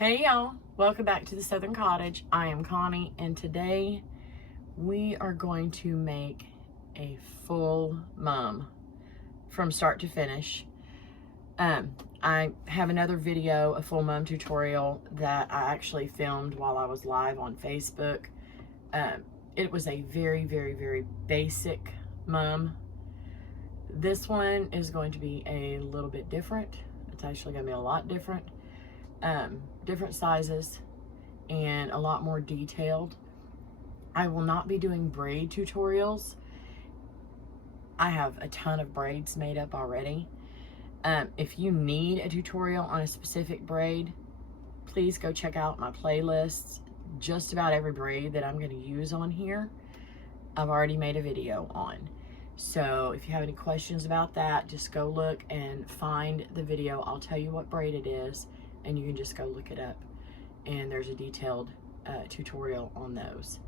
Hey y'all, welcome back to the Southern Cottage. I am Connie, and today we are going to make a full mum from start to finish. I have another video, a full mum tutorial that I actually filmed while I was live on Facebook. It was a very basic mum. This one is going to be a little bit different. It's actually going to be a lot different. Different sizes and a lot more detailed. I will not be doing braid tutorials. I have a ton of braids made up already. If you need a tutorial on a specific braid, please go check out my playlists. Just about every braid that I'm going to use on here, I've already made a video on. So if you have any questions about that, just go look and find the video. I'll tell you what braid it is, and you can just go look it up, and there's a detailed tutorial on those.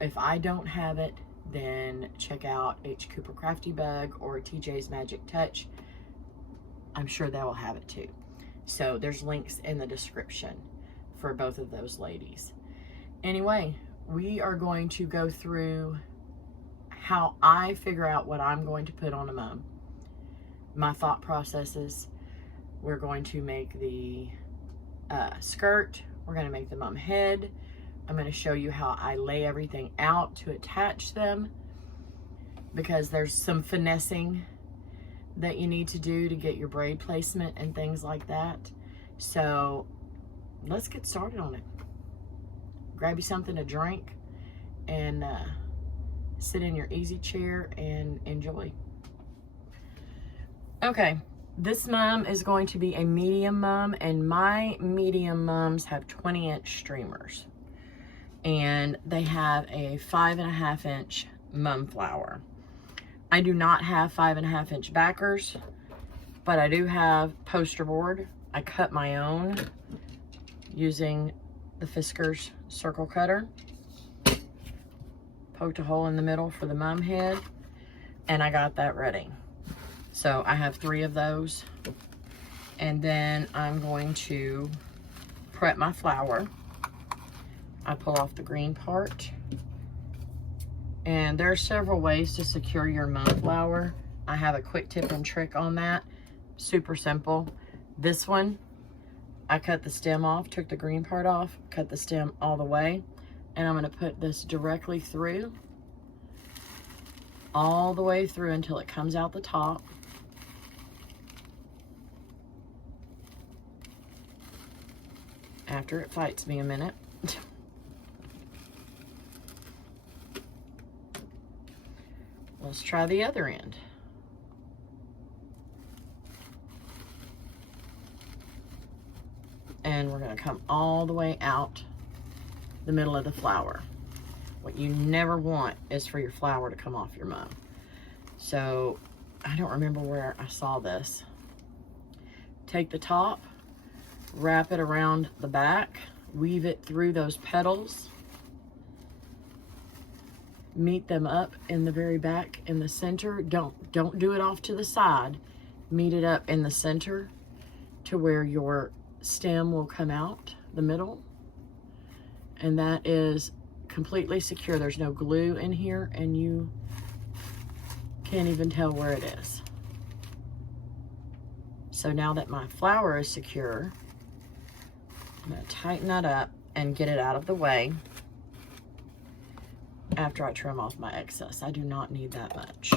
If I don't have it, then check out H. Cooper Crafty Bug or TJ's Magic Touch. I'm sure they will have it too. So there's links in the description for both of those ladies. Anyway, we are going to go through how I figure out what I'm going to put on a mum, my thought processes. We're going to make the skirt. We're going to make the mum head. I'm going to show you how I lay everything out to attach them, because there's some finessing that you need to do to get your braid placement and things like that. So let's get started on it. Grab you something to drink and sit in your easy chair and enjoy. Okay. This mum is going to be a medium mum, and my medium mums have 20-inch streamers, and they have a 5.5-inch mum flower. I do not have 5.5-inch backers, but I do have poster board. I cut my own using the Fiskars circle cutter. Poked a hole in the middle for the mum head, and I got that ready. So I have 3 of those, and then I'm going to prep my flower. I pull off the green part, and there are several ways to secure your mum flower. I have a quick tip and trick on that. Super simple. This one, I cut the stem off, took the green part off, cut the stem all the way, and I'm going to put this directly through, all the way through until it comes out the top. After it fights me a minute. Let's try the other end. And we're going to come all the way out the middle of the flower. What you never want is for your flower to come off your mum. So I don't remember where I saw this. Take the top, wrap it around the back, weave it through those petals, meet them up in the very back in the center. Don't do it off to the side. Meet it up in the center to where your stem will come out the middle, and that is completely secure. There's no glue in here, and you can't even tell where it is. So now that my flower is secure, I'm going to tighten that up and get it out of the way after I trim off my excess. I do not need that much.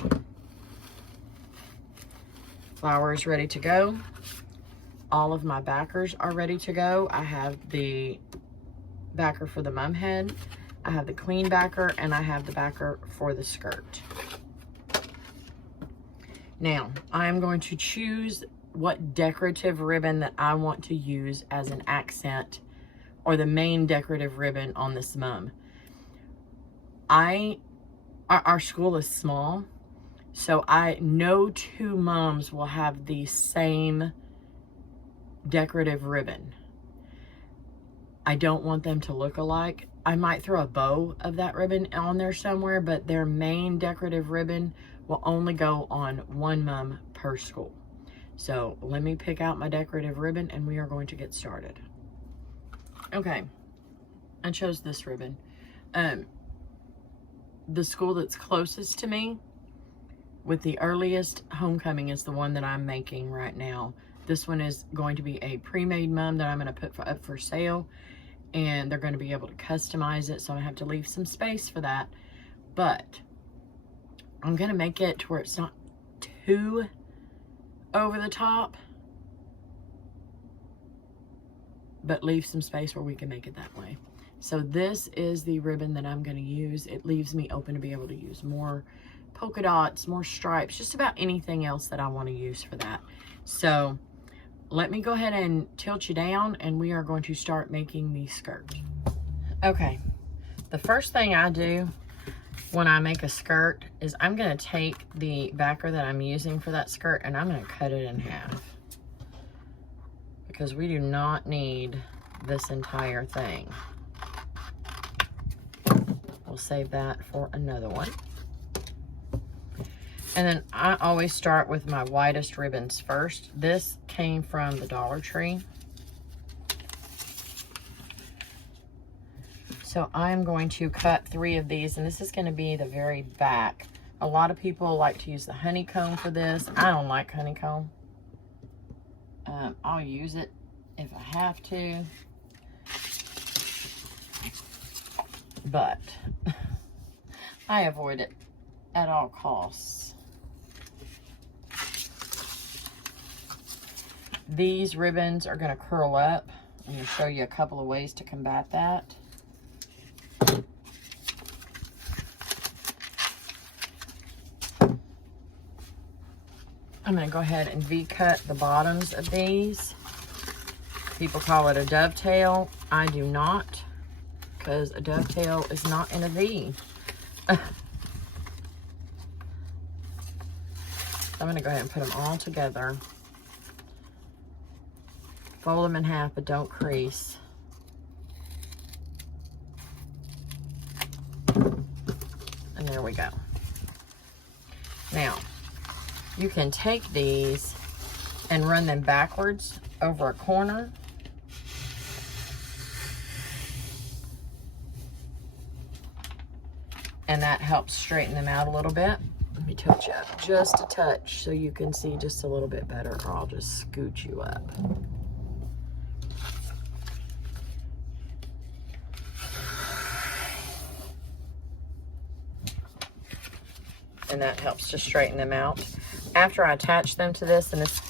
Flower is ready to go. All of my backers are ready to go. I have the backer for the mum head, I have the queen backer, and I have the backer for the skirt. Now, I'm going to choose what decorative ribbon that I want to use as an accent, or the main decorative ribbon on this mum. Our school is small, so no 2 mums will have the same decorative ribbon. I don't want them to look alike. I might throw a bow of that ribbon on there somewhere, but their main decorative ribbon will only go on 1 mum per school. So let me pick out my decorative ribbon, and we are going to get started. Okay, I chose this ribbon. The school that's closest to me with the earliest homecoming is the one that I'm making right now. This one is going to be a pre-made mum that I'm going to put up for sale, and they're going to be able to customize it, so I have to leave some space for that. But I'm going to make it to where it's not too over the top, but leave some space where we can make it that way. So this is the ribbon that I'm going to use. It leaves me open to be able to use more polka dots, more stripes, just about anything else that I want to use for that. So let me go ahead and tilt you down, and we are going to start making the skirt. Okay, the first thing I do when I make a skirt is I'm going to take the backer that I'm using for that skirt, and I'm going to cut it in half, because we do not need this entire thing. We'll save that for another one. And then I always start with my widest ribbons first. This came from the Dollar Tree. So I'm going to cut 3 of these, and this is going to be the very back. A lot of people like to use the honeycomb for this. I don't like honeycomb. I'll use it if I have to, but I avoid it at all costs. These ribbons are going to curl up. I'm going to show you a couple of ways to combat that. I'm going to go ahead and V-cut the bottoms of these. People call it a dovetail. I do not, because a dovetail is not in a V. I'm going to go ahead and put them all together. Fold them in half, but don't crease. And there we go. Now, you can take these and run them backwards over a corner. And that helps straighten them out a little bit. Let me tilt you up just a touch so you can see just a little bit better, or I'll just scoot you up. And that helps to straighten them out. After I attach them to this, and this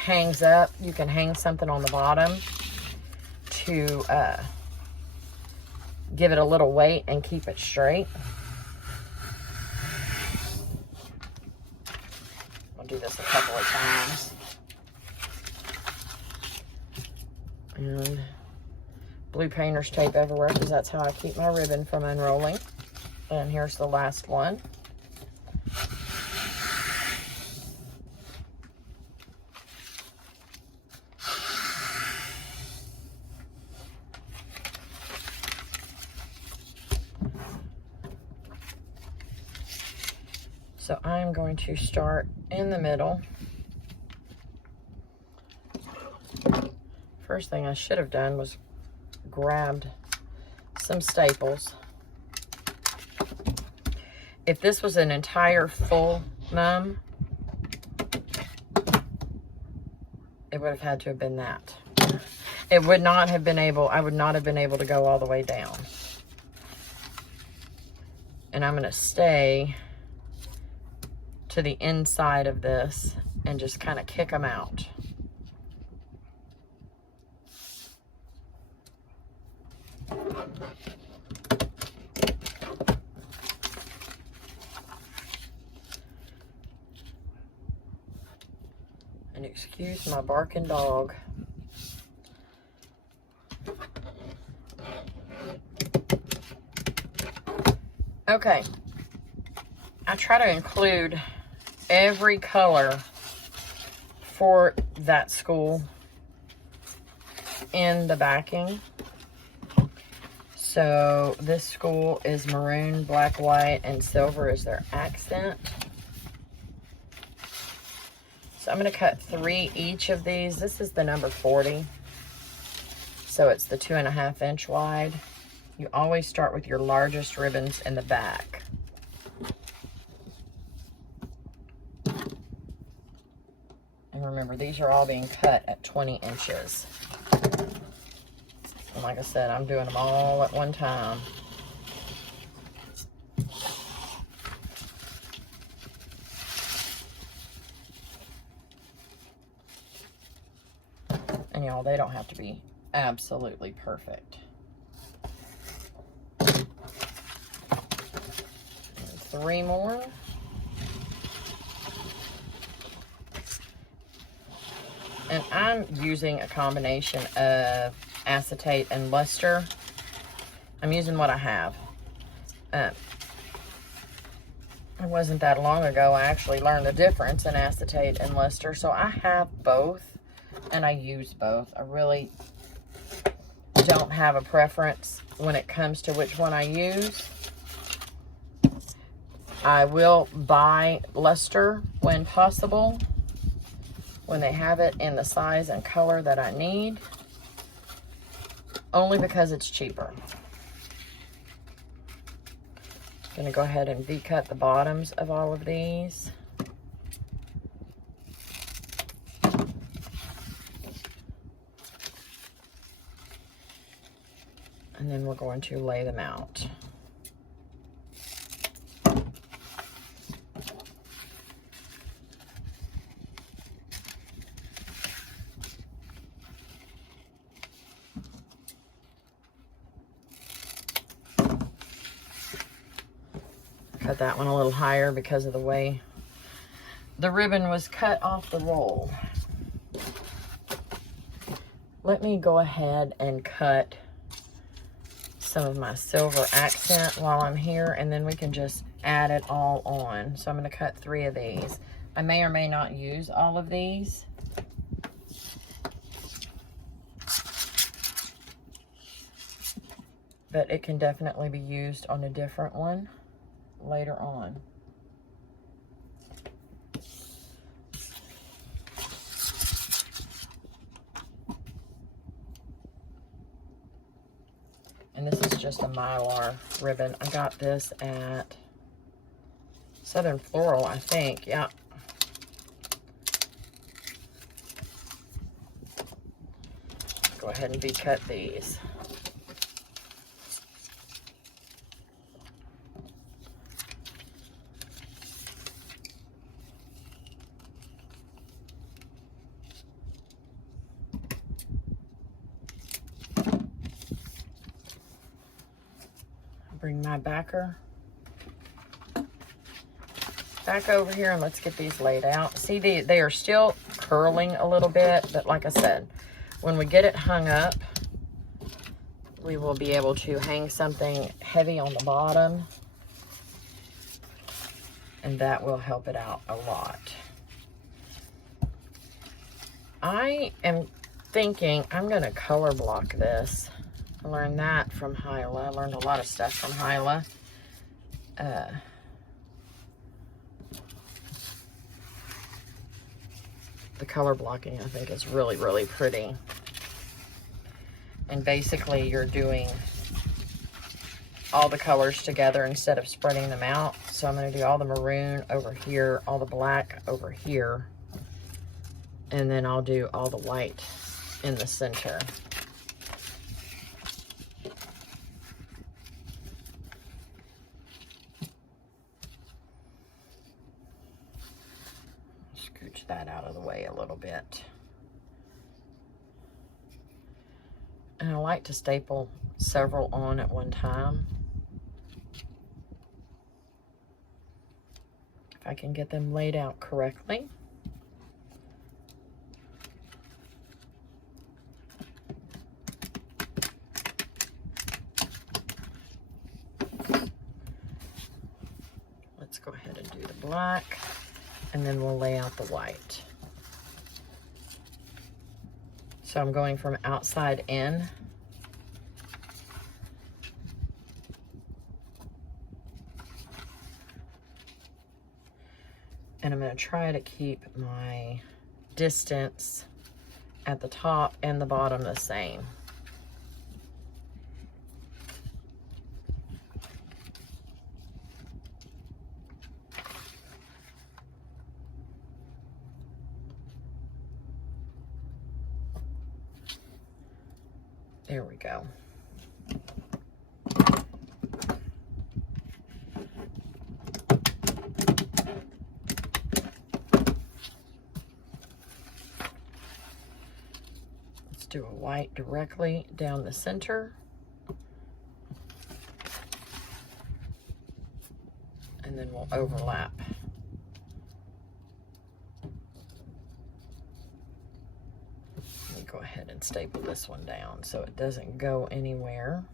hangs up, you can hang something on the bottom to give it a little weight and keep it straight. I'll do this a couple of times. And blue painter's tape everywhere, because that's how I keep my ribbon from unrolling. And here's the last one. So I'm going to start in the middle. First thing I should have done was grabbed some staples. If this was an entire full mum, it would have had to have been that. It would not have been able, I would not have been able to go all the way down. And I'm going to stay to the inside of this and just kind of kick them out. And excuse my barking dog. Okay, I try to include every color for that school in the backing. So this school is maroon, black, white, and silver is their accent. So I'm going to cut 3 each of these. This is the number 40. so it's the 2.5 inch wide. You always start with your largest ribbons in the back. And remember, these are all being cut at 20 inches. And like I said, I'm doing them all at one time. And y'all, they don't have to be absolutely perfect. And 3 more. And I'm using a combination of acetate and luster. I'm using what I have. It wasn't that long ago I actually learned the difference in acetate and luster, so I have both and I use both. I really don't have a preference when it comes to which one I use. I will buy luster when possible, when they have it in the size and color that I need, only because it's cheaper. I'm gonna go ahead and V-cut the bottoms of all of these. And then we're going to lay them out. Cut that one a little higher because of the way the ribbon was cut off the roll. Let me go ahead and cut some of my silver accent while I'm here, and then we can just add it all on. So I'm going to cut 3 of these. I may or may not use all of these. But it can definitely be used on a different one later on. And this is just a Mylar ribbon. I got this at Southern Floral, I think. Yeah. Go ahead and V-cut these. Bring my backer back over here and let's get these laid out. See, they are still curling a little bit, but like I said, when we get it hung up, we will be able to hang something heavy on the bottom, and that will help it out a lot. I am thinking I'm going to color block this. I learned that from Hyla. I learned a lot of stuff from Hyla. The color blocking, I think, is really, really pretty. And basically, you're doing all the colors together instead of spreading them out. So I'm going to do all the maroon over here, all the black over here, and then I'll do all the white in the center. Scooch that out of the way a little bit. And I like to staple several on at one time. If I can get them laid out correctly. Let's go ahead and do the black, and then we'll lay out the white. So I'm going from outside in. And I'm going to try to keep my distance at the top and the bottom the same. There we go. Let's do a white directly down the center. And then we'll overlap. Let me go ahead and staple this one down so it doesn't go anywhere.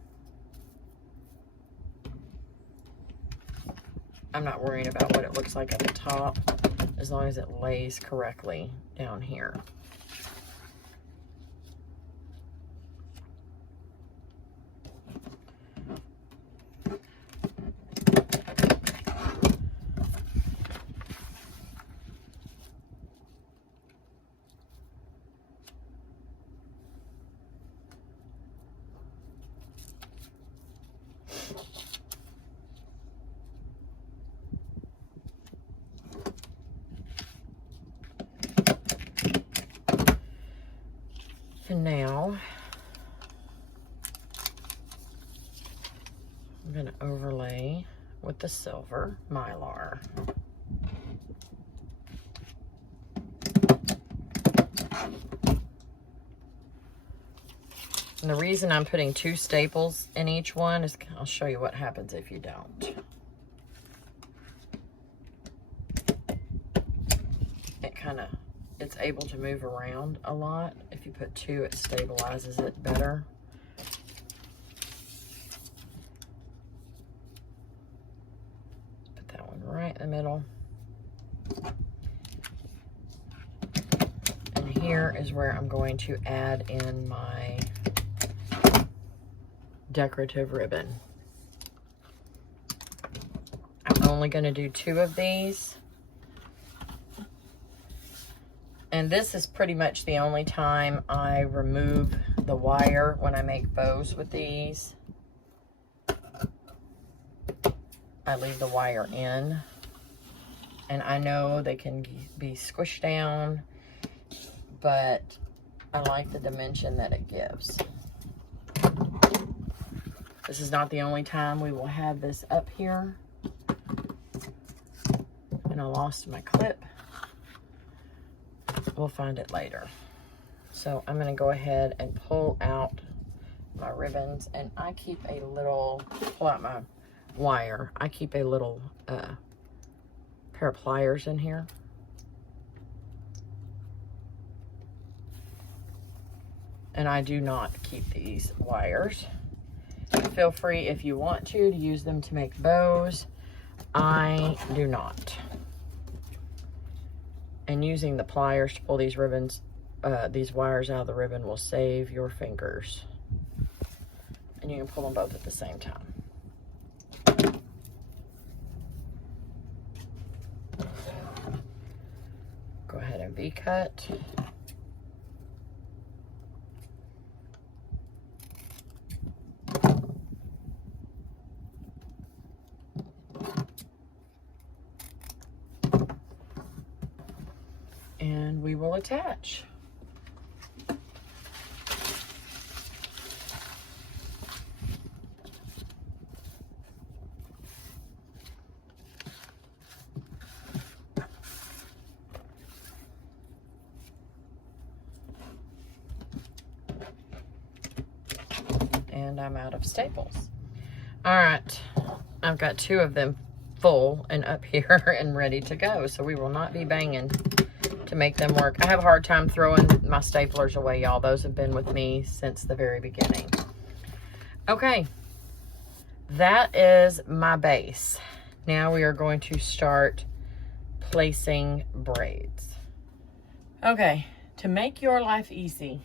I'm not worrying about what it looks like at the top, as long as it lays correctly down here. And now I'm going to overlay with the silver mylar. And the reason I'm putting 2 staples in each one is I'll show you what happens if you don't. It's able to move around a lot. If you put 2, it stabilizes it better. Put that one right in the middle. And here is where I'm going to add in my decorative ribbon. I'm only going to do 2 of these. And this is pretty much the only time I remove the wire when I make bows with these. I leave the wire in. And I know they can be squished down, but I like the dimension that it gives. This is not the only time we will have this up here. And I lost my clip. We'll find it later. So I'm going to go ahead and pull out my ribbons, and I keep a little, pull out my wire. I keep a little pair of pliers in here. And I do not keep these wires. Feel free if you want to use them to make bows. I do not. And using the pliers to pull these ribbons, these wires out of the ribbon will save your fingers. And you can pull them both at the same time. Go ahead and V-cut. And we will attach. And I'm out of staples. All right, I've got 2 of them full and up here and ready to go. So we will not be banging to make them work. I have a hard time throwing my staplers away, y'all. Those have been with me since the very beginning. Okay, that is my base. Now we are going to start placing braids. Okay, to make your life easy,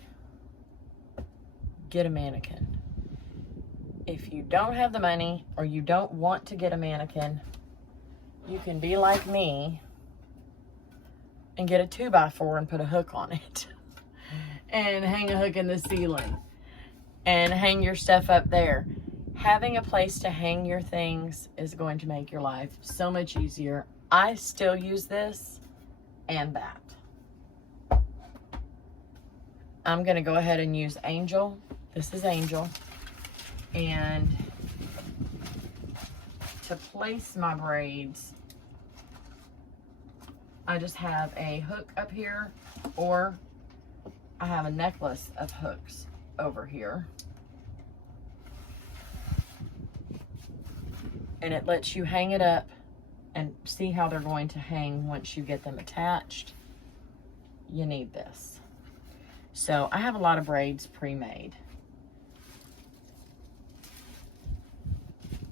get a mannequin. If you don't have the money or you don't want to get a mannequin, you can be like me and get a 2x4 and put a hook on it and hang a hook in the ceiling and hang your stuff up there. Having a place to hang your things is going to make your life so much easier. I still use this and that. I'm gonna go ahead and use Angel. This is Angel. And to place my braids, I just have a hook up here, or I have a necklace of hooks over here. And it lets you hang it up and see how they're going to hang once you get them attached. You need this. So I have a lot of braids pre-made.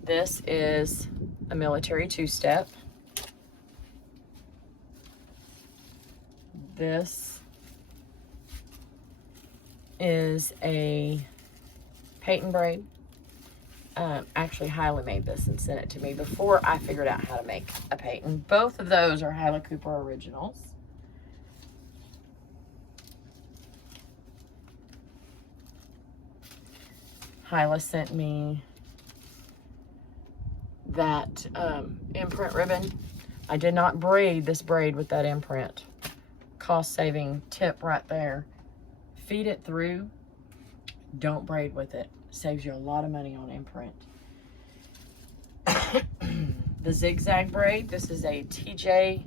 This is a military two-step. This is a Peyton braid. Actually, Hyla made this and sent it to me before I figured out how to make a Peyton. Both of those are Hyla Cooper originals. Hyla sent me that imprint ribbon. I did not braid this braid with that imprint. Cost-saving tip right there. Feed it through. Don't braid with it. Saves you a lot of money on imprint. The zigzag braid. This is a TJ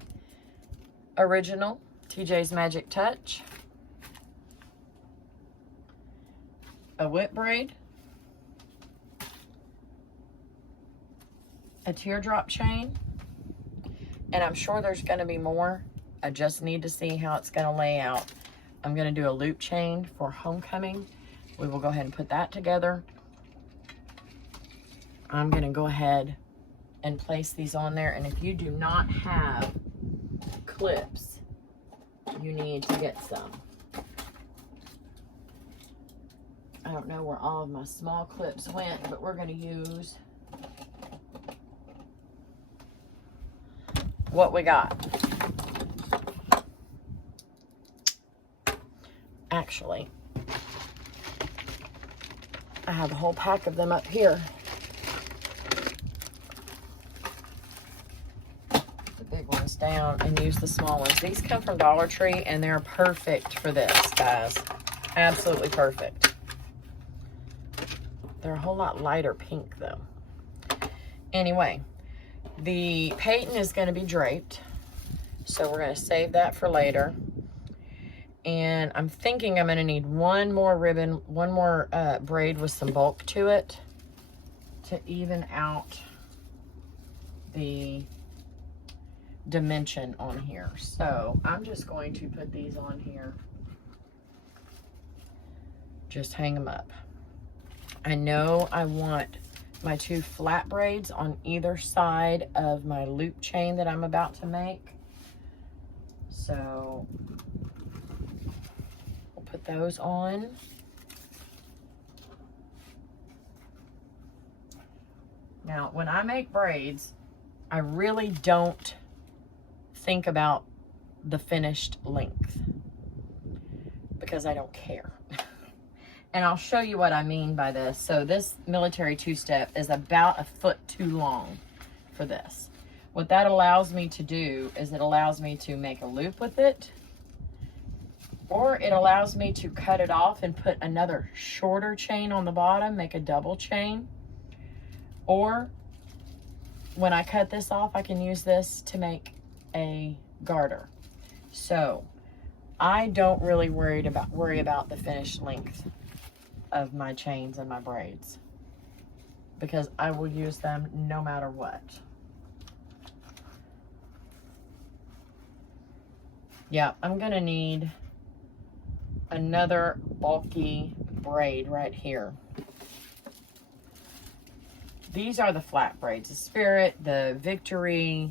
original. TJ's Magic Touch. A whip braid. A teardrop chain. And I'm sure there's going to be more. I just need to see how it's going to lay out. I'm going to do a loop chain for homecoming. We will go ahead and put that together. I'm going to go ahead and place these on there. And if you do not have clips, you need to get some. I don't know where all of my small clips went, but we're going to use what we got. Actually, I have a whole pack of them up here. The big ones down and use the small ones. These come from Dollar Tree and they're perfect for this, guys. Absolutely perfect. They're a whole lot lighter pink though. Anyway, the Peyton is going to be draped, so we're going to save that for later. And I'm thinking I'm going to need one more ribbon, one more braid with some bulk to it to even out the dimension on here. So I'm just going to put these on here. Just hang them up. I know I want my two flat braids on either side of my loop chain that I'm about to make. So we'll put those on. Now, when I make braids, I really don't think about the finished length because I don't care. And I'll show you what I mean by this. So this military two-step is about 1 foot too long for this. What that allows me to do is it allows me to make a loop with it, or it allows me to cut it off and put another shorter chain on the bottom, make a double chain. Or when I cut this off, I can use this to make a garter. So I don't really worry about the finished length of my chains and my braids because I will use them no matter what. Yeah, I'm gonna need another bulky braid right here. These are the flat braids, the Spirit, the Victory,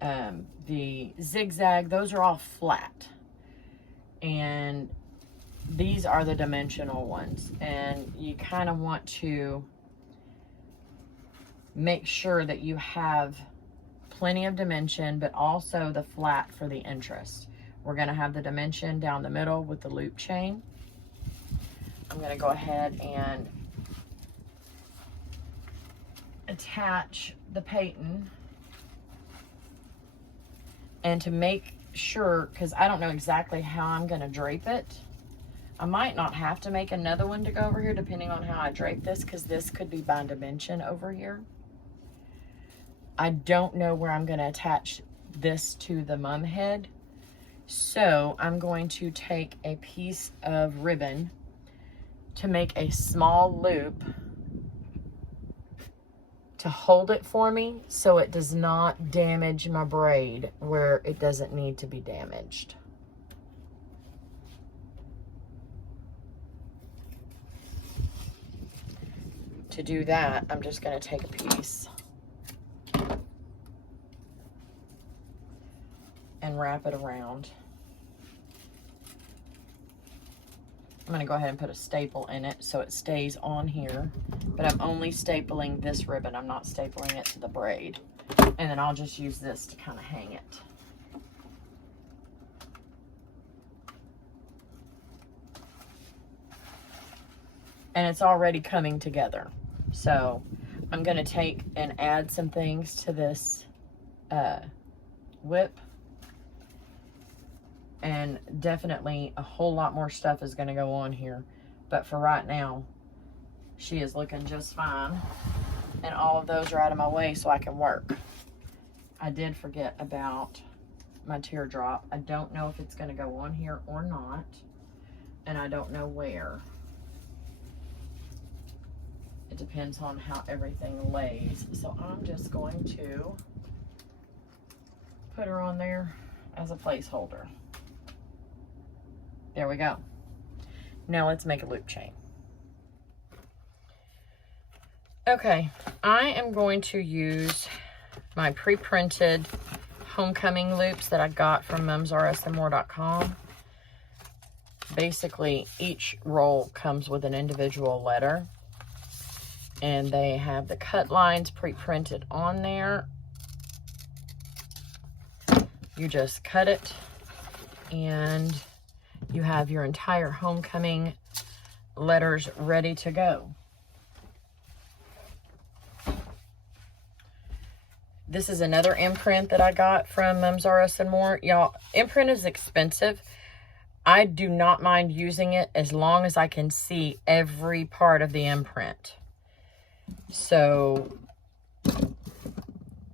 the Zigzag, those are all flat. And these are the dimensional ones. And you kind of want to make sure that you have plenty of dimension, but also the flat for the interest. We're gonna have the dimension down the middle with the loop chain. I'm gonna go ahead and attach the Peyton. And to make sure, because I don't know exactly how I'm gonna drape it, I might not have to make another one to go over here depending on how I drape this, because this could be by dimension over here. I don't know where I'm going to attach this to the mum head. So I'm going to take a piece of ribbon to make a small loop to hold it for me so it does not damage my braid where it doesn't need to be damaged. To do that, I'm just going to take a piece and wrap it around. I'm going to go ahead and put a staple in it so it stays on here, but I'm only stapling this ribbon. I'm not stapling it to the braid. And then I'll just use this to kind of hang it. And it's already coming together. So I'm going to take and add some things to this whip. And definitely a whole lot more stuff is going to go on here. But for right now, she is looking just fine. And all of those are out of my way so I can work. I did forget about my teardrop. I don't know if it's going to go on here or not. And I don't know where. It depends on how everything lays. So I'm just going to put her on there as a placeholder. There we go. Now let's make a loop chain. Okay, I am going to use my pre-printed homecoming loops that I got from mumsrsandmore.com. Basically, each roll comes with an individual letter, and they have the cut lines pre-printed on there. You just cut it, and you have your entire homecoming letters ready to go. This is another imprint that I got from Mums R Us and More. Y'all, imprint is expensive. I do not mind using it as long as I can see every part of the imprint. So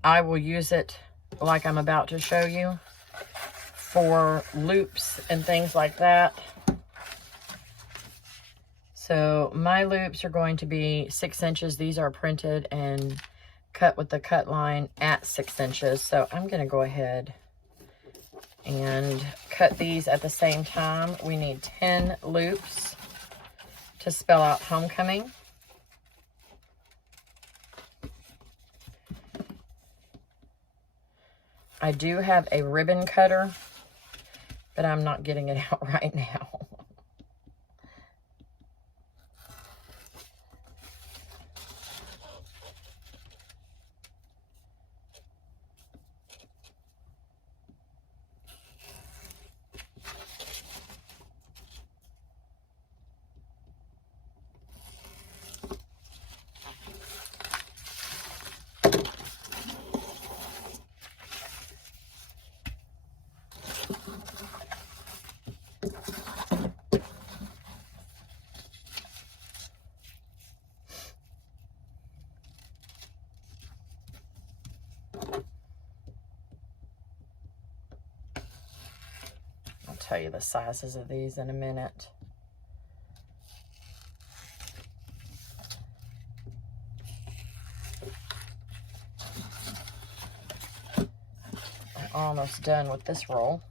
I will use it like I'm about to show you for loops and things like that. So my loops are going to be 6 inches. These are printed and cut with the cut line at 6 inches. So I'm going to go ahead and cut these at the same time. We need 10 loops to spell out homecoming. I do have a ribbon cutter, but I'm not getting it out right now. Tell you the sizes of these in a minute. I'm almost done with this roll.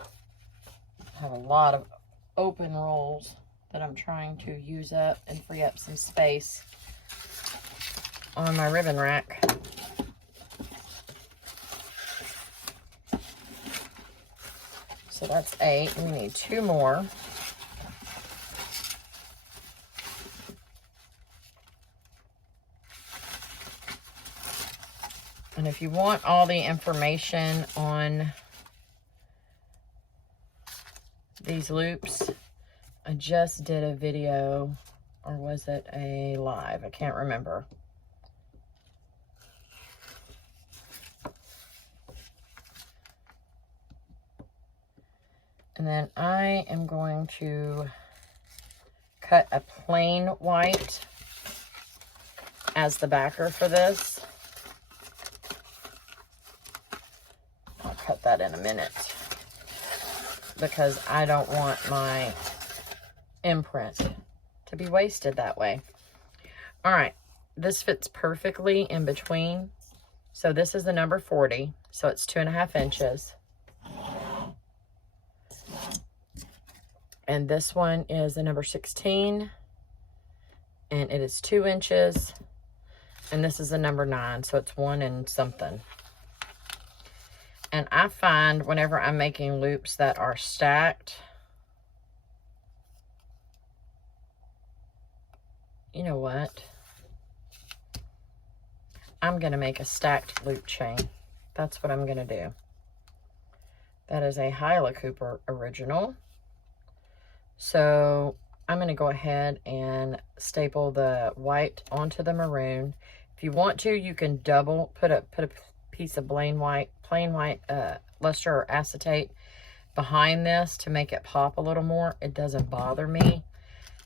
I have a lot of open rolls that I'm trying to use up and free up some space on my ribbon rack. So that's 8. We need 2 more. And if you want all the information on these loops, I just did a video, or was it a live? I can't remember. And then I am going to cut a plain white as the backer for this. I'll cut that in a minute because I don't want my imprint to be wasted that way. All right, this fits perfectly in between. So this is the number 40, so it's 2.5 inches. And this one is the number 16, and it is 2 inches. And this is the number 9, so it's 1 and something. And I find whenever I'm making loops that are stacked, you know what? I'm going to make a stacked loop chain. That's what I'm going to do. That is a Hyla Cooper original. So I'm going to go ahead and staple the white onto the maroon. If you want to, you can double, put a piece of plain white luster or acetate behind this to make it pop a little more. It doesn't bother me,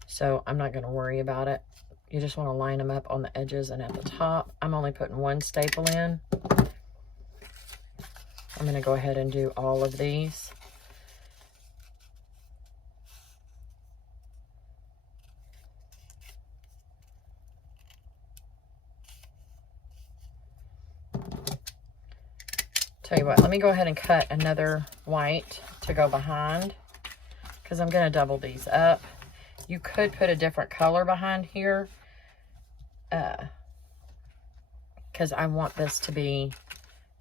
so I'm not going to worry about it. You just want to line them up on the edges and at the top. I'm only putting 1 staple in. I'm going to go ahead and do all of these. Tell you what, let me go ahead and cut another white to go behind because I'm going to double these up. You could put a different color behind here because I want this to be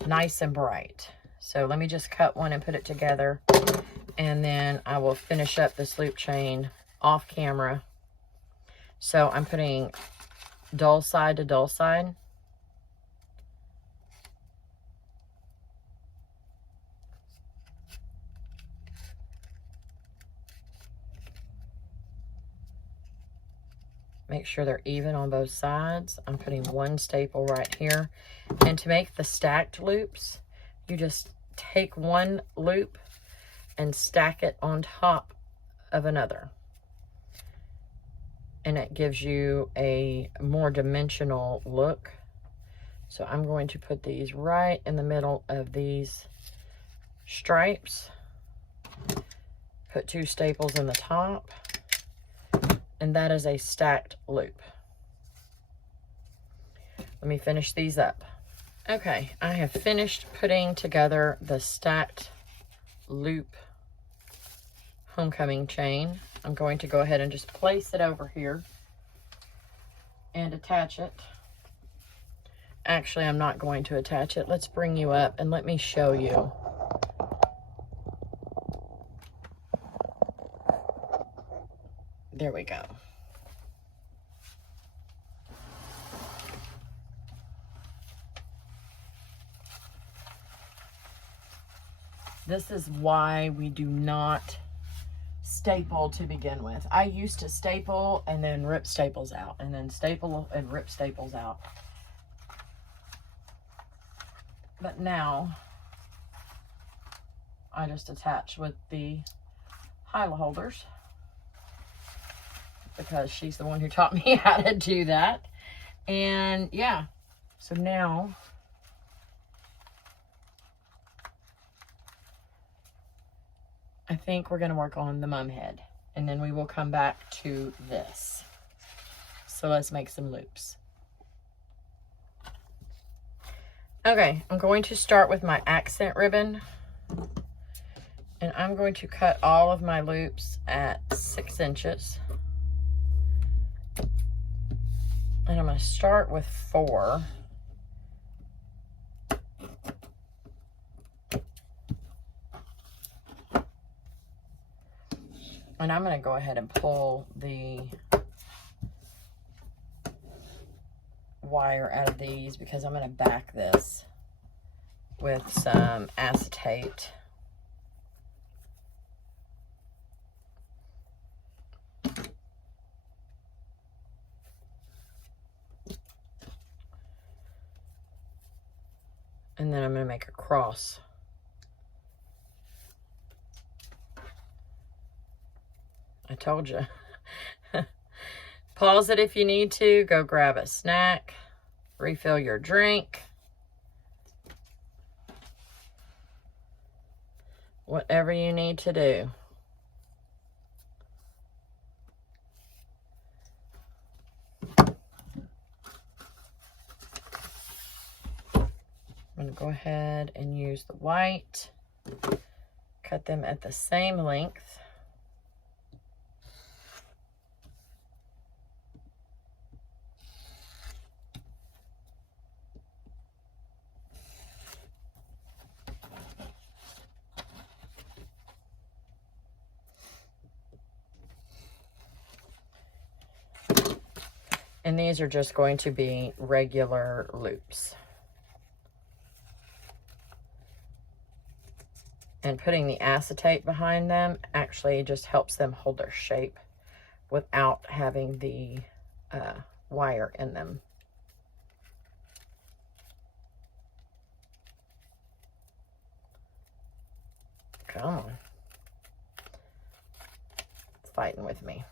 nice and bright. So let me just cut one and put it together, and then I will finish up this loop chain off camera. So I'm putting dull side to dull side. Make sure they're even on both sides. I'm putting 1 staple right here. And to make the stacked loops, you just take 1 loop and stack it on top of another. And it gives you a more dimensional look. So I'm going to put these right in the middle of these stripes. Put 2 staples in the top. And that is a stacked loop. Let me finish these up. Okay, I have finished putting together the stacked loop homecoming chain. I'm going to go ahead and just place it over here and attach it. Actually, I'm not going to attach it. Let's bring you up and let me show you. There we go. This is why we do not staple to begin with. I used to staple and then rip staples out, and then staple and rip staples out. But now I just attach with the Hyla holders, because she's the one who taught me how to do that. And yeah, so now I think we're going to work on the mum head, and then we will come back to this. So let's make some loops. Okay, I'm going to start with my accent ribbon, and I'm going to cut all of my loops at 6 inches. And I'm going to start with 4. And I'm going to go ahead and pull the wire out of these because I'm going to back this with some acetate. And then I'm going to make a cross. I told you. Pause it if you need to. Go grab a snack. Refill your drink. Whatever you need to do. I'm going to go ahead and use the white. Cut them at the same length. And these are just going to be regular loops. And putting the acetate behind them actually just helps them hold their shape without having the wire in them. Come on. It's fighting with me.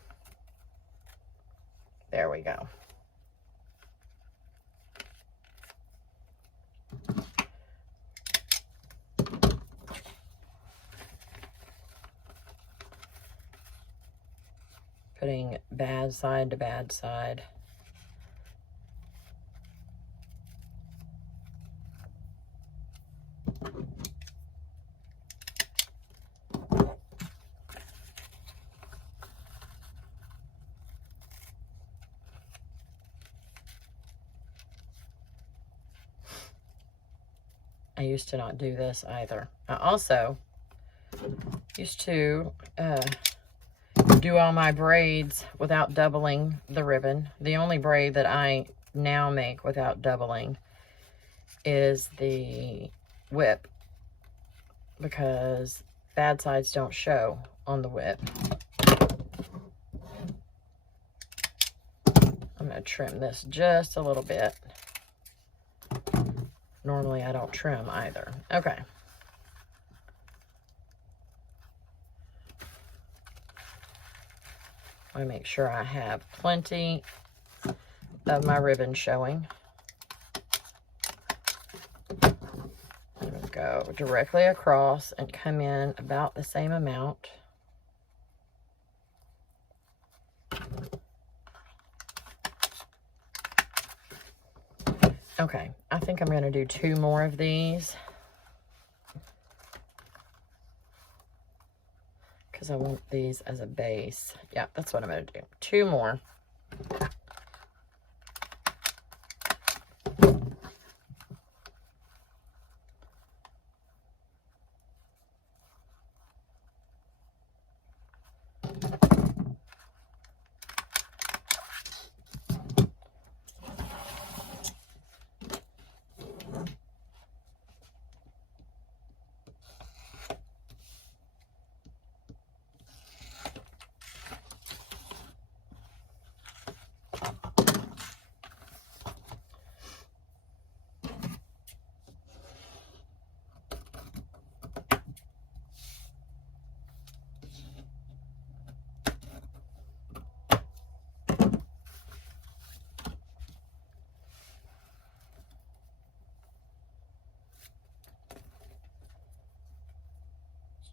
There we go. Putting bad side to bad side. I used to not do this either. I also used to do all my braids without doubling the ribbon. The only braid that I now make without doubling is the whip, because bad sides don't show on the whip. I'm going to trim this just a little bit. Normally I don't trim either. Okay. I want to make sure I have plenty of my ribbon showing. I'm going to go directly across and come in about the same amount. Okay, I think I'm going to do 2 more of these, because I want these as a base. Yeah, that's what I'm going to do. 2 more.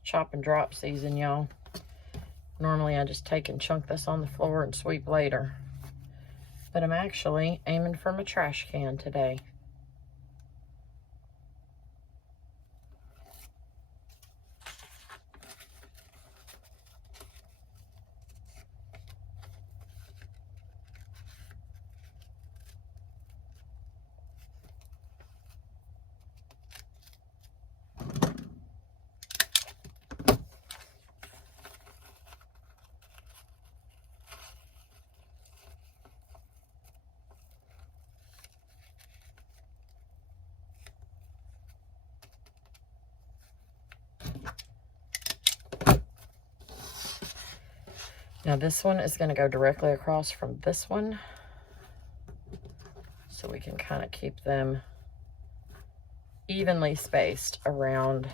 Chop and drop season, y'all. Normally I just take and chunk this on the floor and sweep later, but I'm actually aiming for my trash can today. Now this one is going to go directly across from this one, so we can kind of keep them evenly spaced around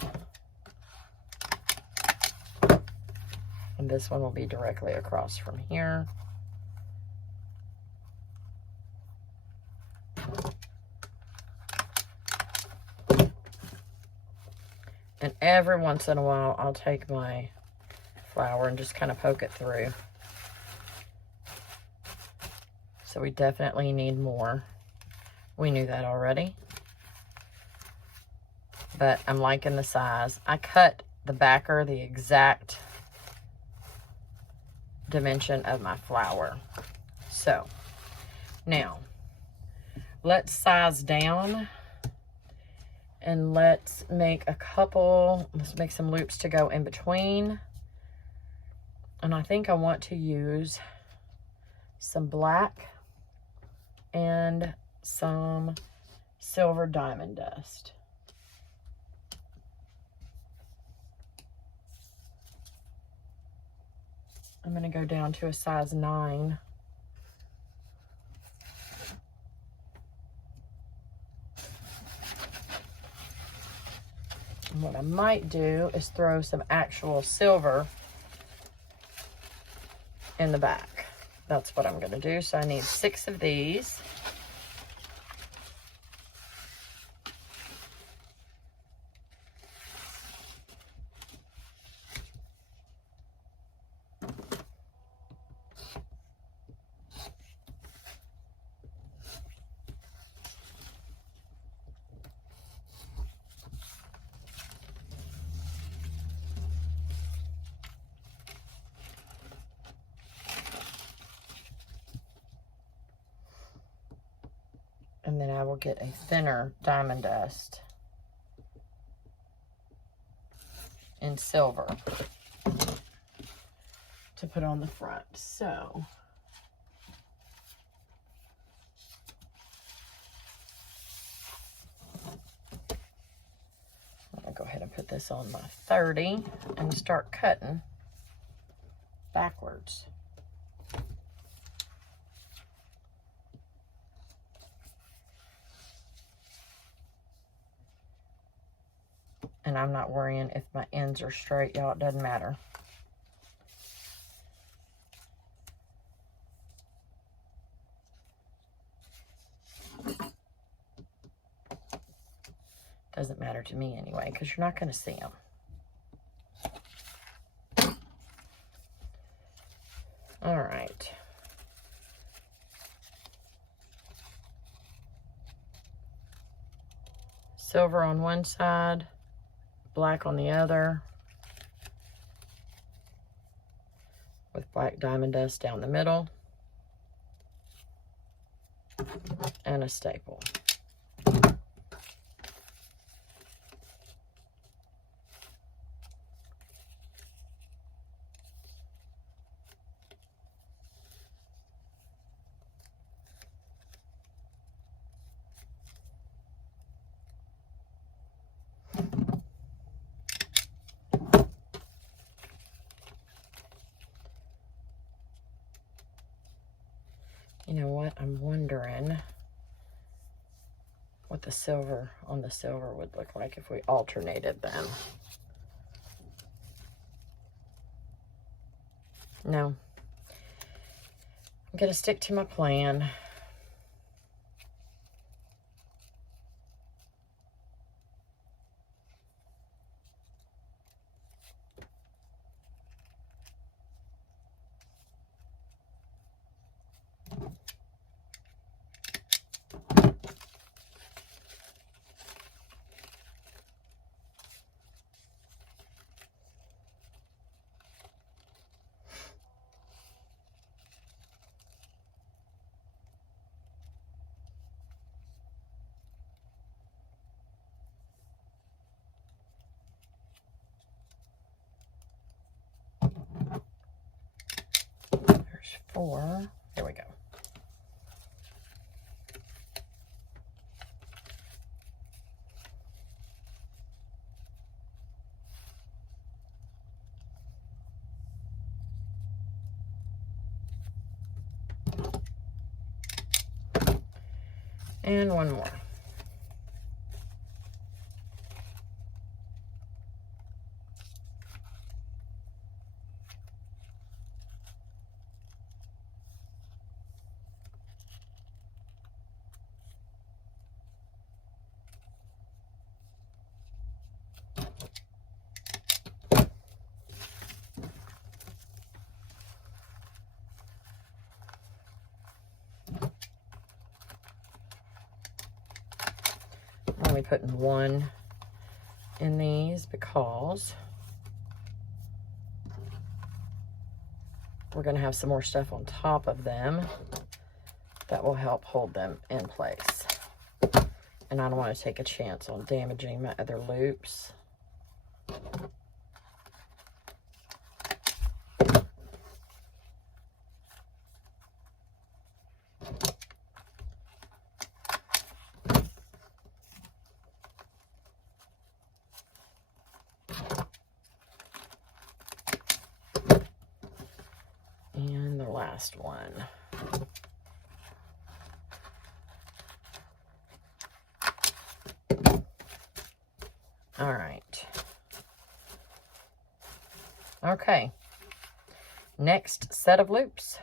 And this one will be directly across from here. And every once in a while, I'll take my flower and just kind of poke it through. So we definitely need more. We knew that already. But I'm liking the size. I cut the backer the exact dimension of my flower. So now let's size down and let's make some loops to go in between. And I think I want to use some black and some silver diamond dust. I'm going to go down to a size 9. And what I might do is throw some actual silver in the back. That's what I'm going to do. So I need 6 of these. And then I will get a thinner diamond dust in silver to put on the front. So I'm gonna go ahead and put this on my 30 and start cutting backwards. And I'm not worrying if my ends are straight, y'all. It doesn't matter. Doesn't matter to me anyway, because you're not going to see them. All right. Silver on one side, black on the other, with black diamond dust down the middle, and a staple. You know what? I'm wondering what the silver on the silver would look like if we alternated them. No. I'm going to stick to my plan. There's 4. There we go. And one more. I'm only putting one in these because we're going to have some more stuff on top of them that will help hold them in place. And I don't want to take a chance on damaging my other loops. And the last one. All right. Okay. Next set of loops.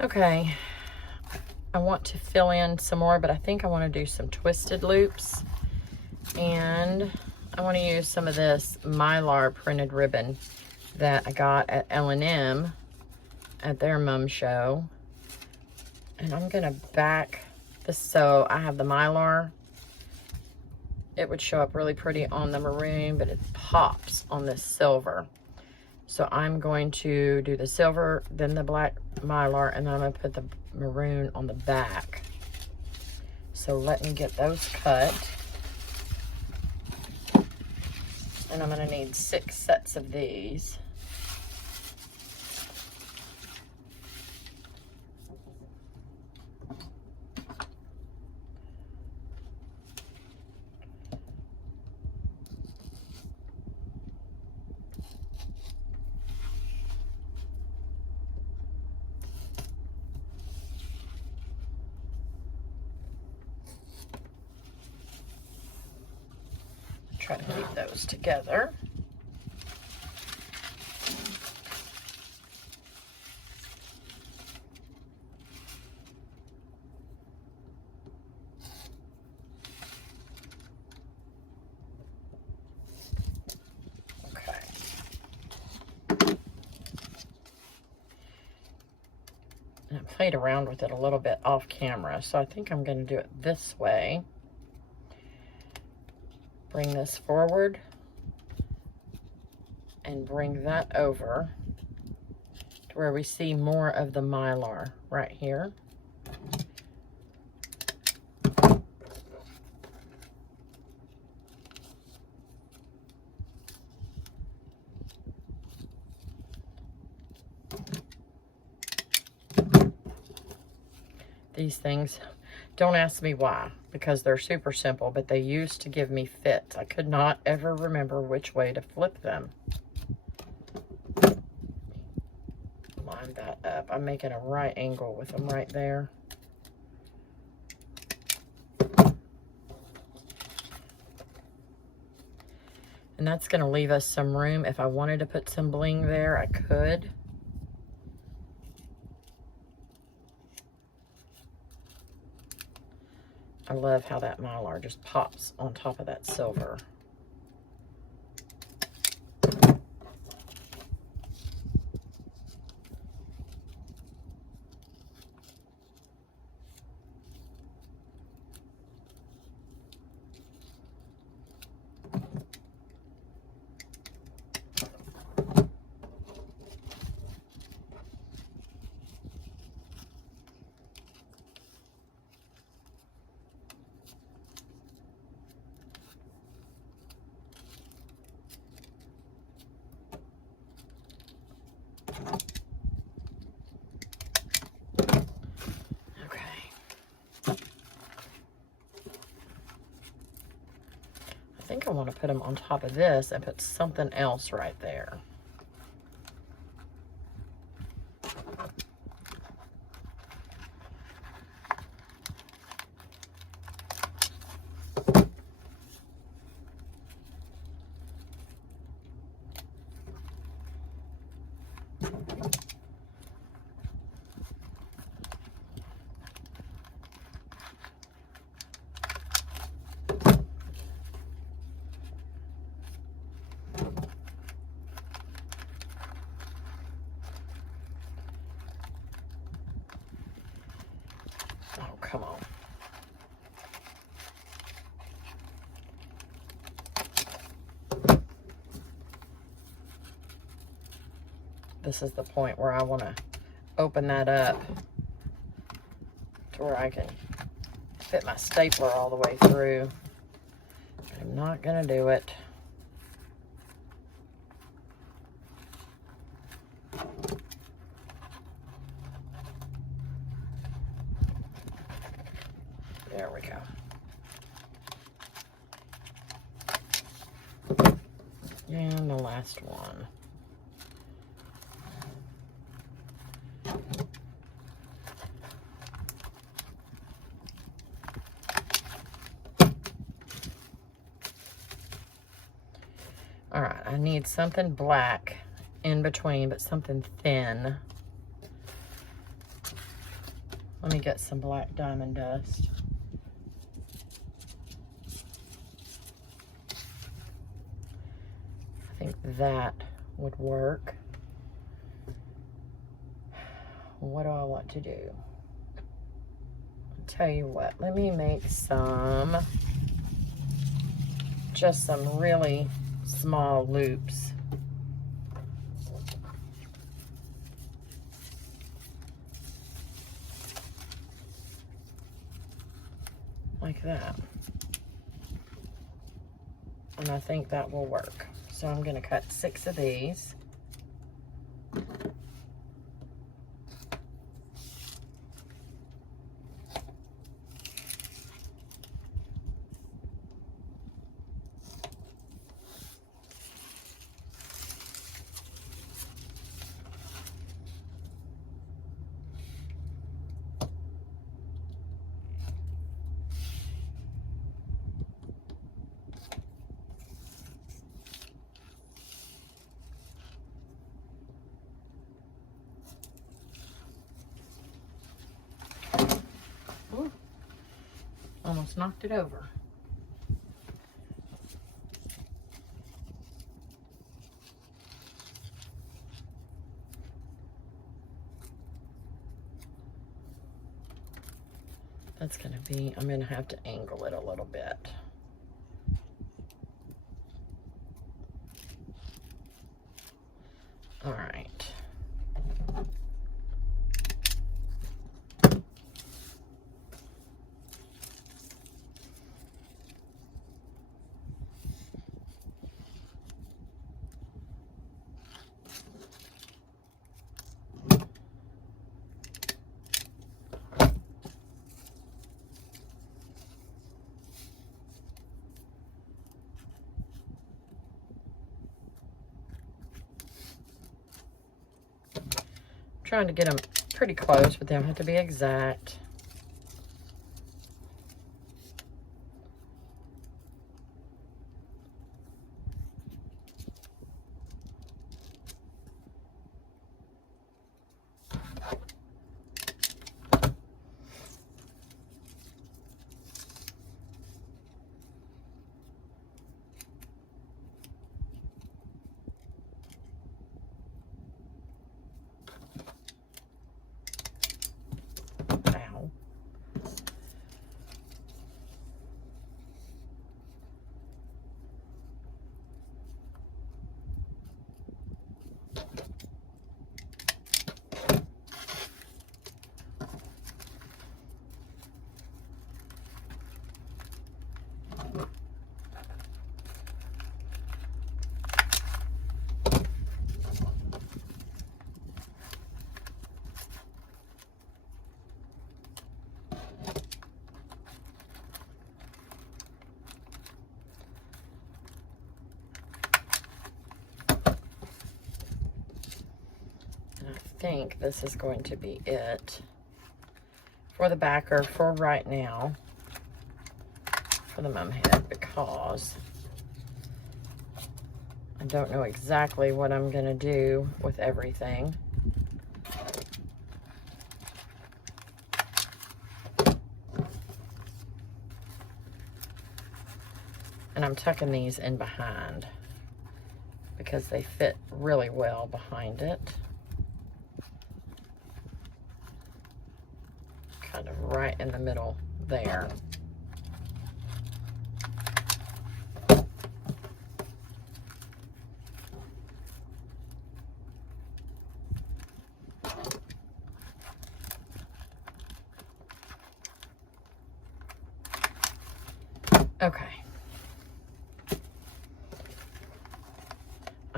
Okay. I want to fill in some more, but I think I want to do some twisted loops. And I want to use some of this Mylar printed ribbon that I got at L&M at their mum show. And I'm going to back this so I have the Mylar. It would show up really pretty on the maroon, but it pops on this silver. So I'm going to do the silver, then the black Mylar, and then I'm going to put the maroon on the back. So let me get those cut. And I'm going to need 6 sets of these. Try to keep those together. Okay. And I played around with it a little bit off camera, so I think I'm going to do it this way. Bring this forward and bring that over to where we see more of the Mylar right here. These things, don't ask me why, because they're super simple, but they used to give me fits. I could not ever remember which way to flip them. Line that up. I'm making a right angle with them right there. And that's going to leave us some room. If I wanted to put some bling there, I could. I love how that Mylar just pops on top of that silver. I think I want to put them on top of this and put something else right there. this is the point where I want to open that up to where I can fit my stapler all the way through. I'm not going to do it. There we go. And the last one. All right, I need something black in between, but something thin. Let me get some black diamond dust. I think that would work. What do I want to do? I'll tell you what, let me make just some really small loops. Like that. And I think that will work. So I'm going to cut 6 of these. Ooh, almost knocked it over. That's going to be, I'm going to have to angle it a little bit. All right. Trying to get them pretty close, but they don't have to be exact. I think this is going to be it for the backer for right now, for the mum head, because I don't know exactly what I'm going to do with everything. And I'm tucking these in behind because they fit really well behind it. Kind of right in the middle there.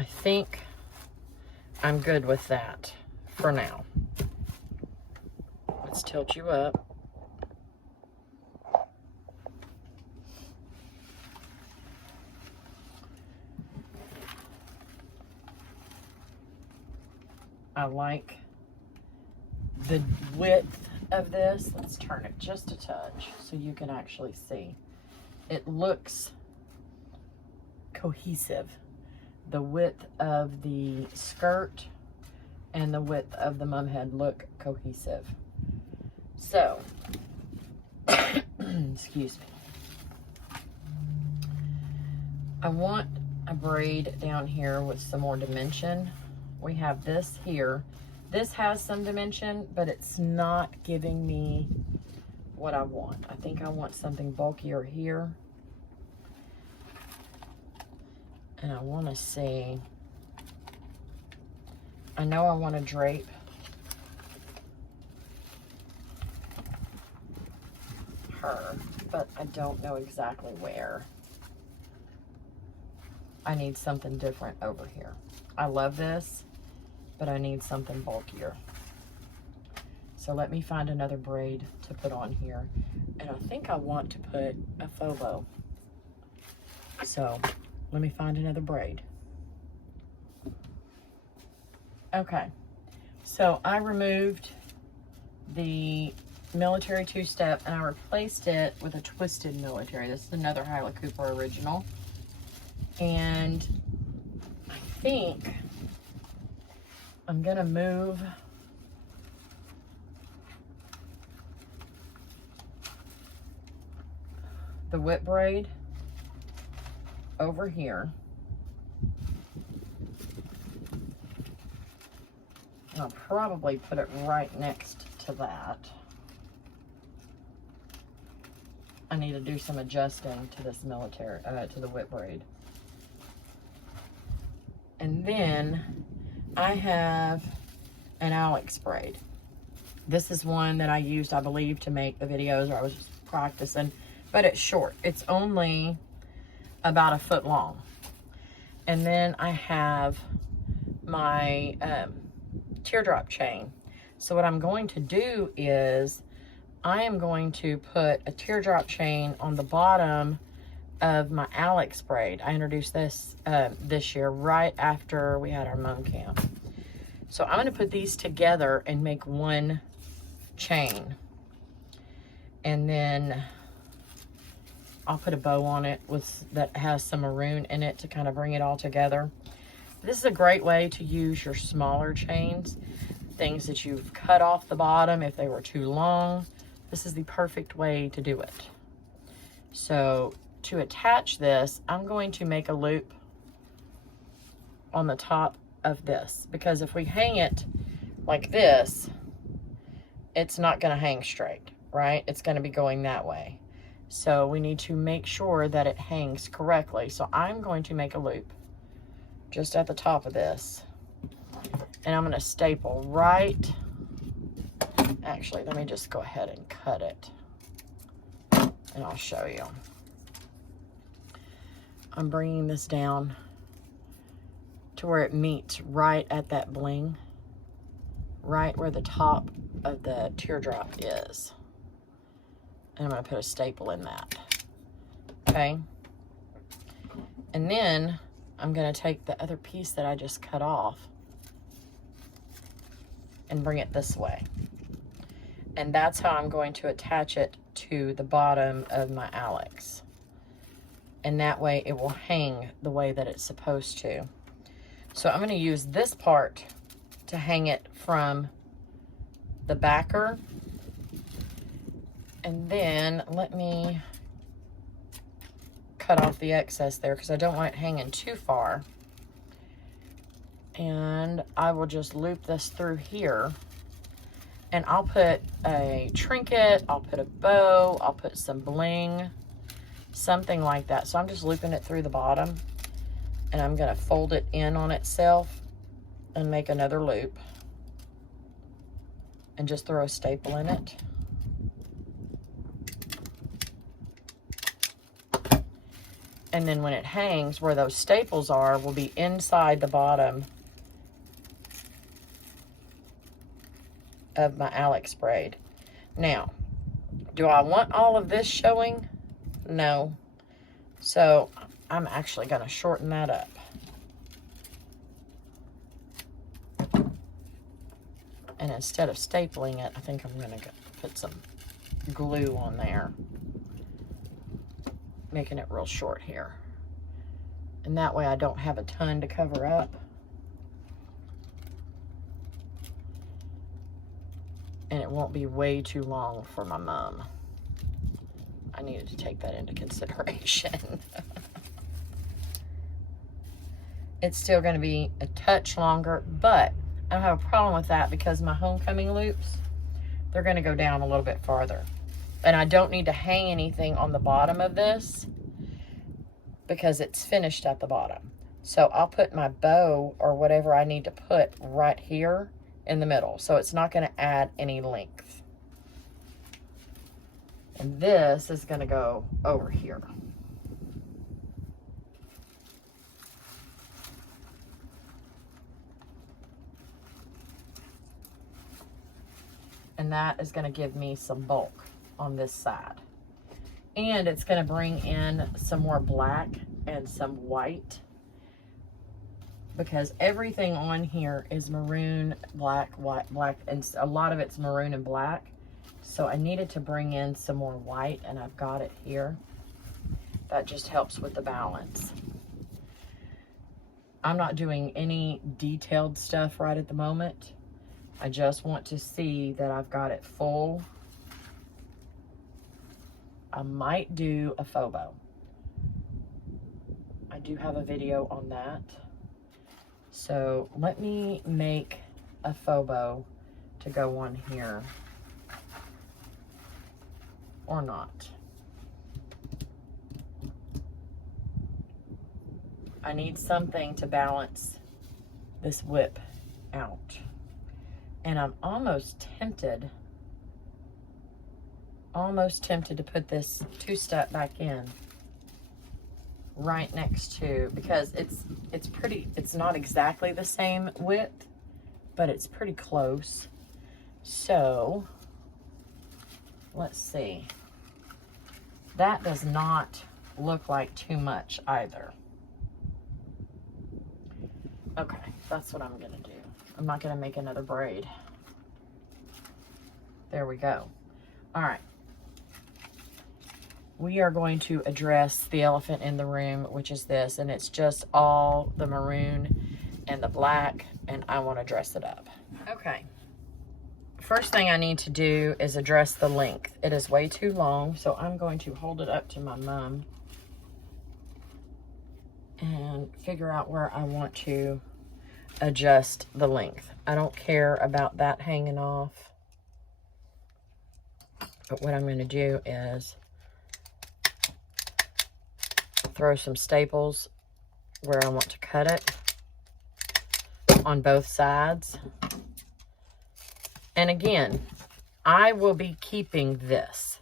I think I'm good with that for now. Let's tilt you up. I like the width of this. Let's turn it just a touch so you can actually see. It looks cohesive. The width of the skirt and the width of the mum head look cohesive. So, excuse me. I want a braid down here with some more dimension. We have this here. This has some dimension, but it's not giving me what I want. I think I want something bulkier here. And I want to see, I know I want to drape her, but I don't know exactly where. I need something different over here. I love this, but I need something bulkier. So let me find another braid to put on here. And I think I want to put a faux bow. So let me find another braid. Okay, so I removed the military two-step and I replaced it with a twisted military. This is another Hyla Cooper original. And I think I'm gonna move the whip braid over here. I'll probably put it right next to that. I need to do some adjusting to this military, to the whip braid. And then I have an Alex braid. This is one that I used, I believe, to make the videos where I was just practicing, but it's short. It's only about 1 foot long. And then I have my teardrop chain. So what I'm going to do is I am going to put a teardrop chain on the bottom of my Alex braid. I introduced this this year right after we had our mom camp. So I'm going to put these together and make one chain. And then I'll put a bow on it that has some maroon in it to kind of bring it all together. This is a great way to use your smaller chains, things that you've cut off the bottom if they were too long. This is the perfect way to do it. So to attach this, I'm going to make a loop on the top of this, because if we hang it like this, it's not going to hang straight, right? It's going to be going that way. So we need to make sure that it hangs correctly. So I'm going to make a loop just at the top of this. And I'm going to staple right. Actually, let me just go ahead and cut it. And I'll show you. I'm bringing this down to where it meets right at that bling. Right where the top of the teardrop is. And I'm going to put a staple in that. Okay. And then I'm going to take the other piece that I just cut off and bring it this way. And that's how I'm going to attach it to the bottom of my Alex. And that way it will hang the way that it's supposed to. So I'm going to use this part to hang it from the backer. And then let me cut off the excess there because I don't want it hanging too far. And I will just loop this through here. And I'll put a trinket, I'll put a bow, I'll put some bling, something like that. So I'm just looping it through the bottom. And I'm going to fold it in on itself and make another loop. And just throw a staple in it. And then when it hangs, where those staples are, will be inside the bottom of my Alex braid. Now, do I want all of this showing? No. So I'm actually going to shorten that up. And instead of stapling it, I think I'm going to put some glue on there, making it real short here. And that way I don't have a ton to cover up. And it won't be way too long for my mom. I needed to take that into consideration. It's still going to be a touch longer, but I don't have a problem with that because my homecoming loops, they're going to go down a little bit farther. And I don't need to hang anything on the bottom of this because it's finished at the bottom. So I'll put my bow or whatever I need to put right here in the middle. So it's not going to add any length. And this is going to go over here. And that is going to give me some bulk on this side. And it's going to bring in some more black and some white, because everything on here is maroon, black, white, black, and a lot of it's maroon and black. So I needed to bring in some more white, and I've got it here. That just helps with the balance. I'm not doing any detailed stuff right at the moment. I just want to see that I've got it full. I might do a faux bow. I do have a video on that. So let me make a faux bow to go on here. Or not. I need something to balance this whip out. And I'm almost tempted to put this two-step back in right next to, because it's not exactly the same width, but it's pretty close. So let's see. That does not look like too much either. Okay, that's what I'm gonna do. I'm not gonna make another braid. There we go. All right. We are going to address the elephant in the room, which is this, and it's just all the maroon and the black, and I want to dress it up. Okay. First thing I need to do is address the length. It is way too long, so I'm going to hold it up to my mom and figure out where I want to adjust the length. I don't care about that hanging off, but what I'm going to do is throw some staples where I want to cut it on both sides. And again, I will be keeping this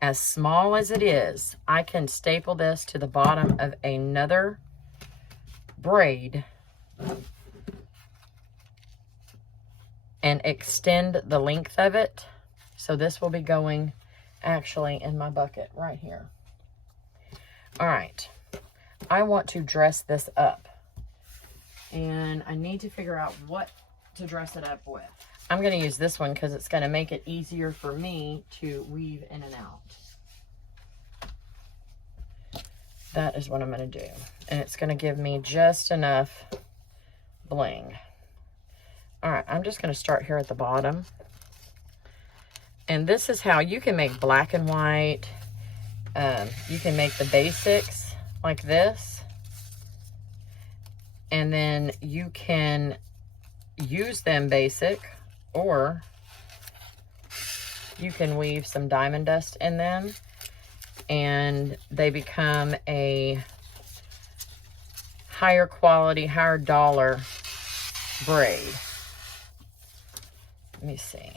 as small as it is. I can staple this to the bottom of another braid and extend the length of it. So this will be going actually in my bucket right here. All right, I want to dress this up, and I need to figure out what to dress it up with. I'm going to use this one because it's going to make it easier for me to weave in and out. That is what I'm going to do, and it's going to give me just enough bling. All right, I'm just going to start here at the bottom, and this is how you can make black and white. You can make the basics like this, and then you can use them basic, or you can weave some diamond dust in them and they become a higher quality, higher dollar braid. Let me see.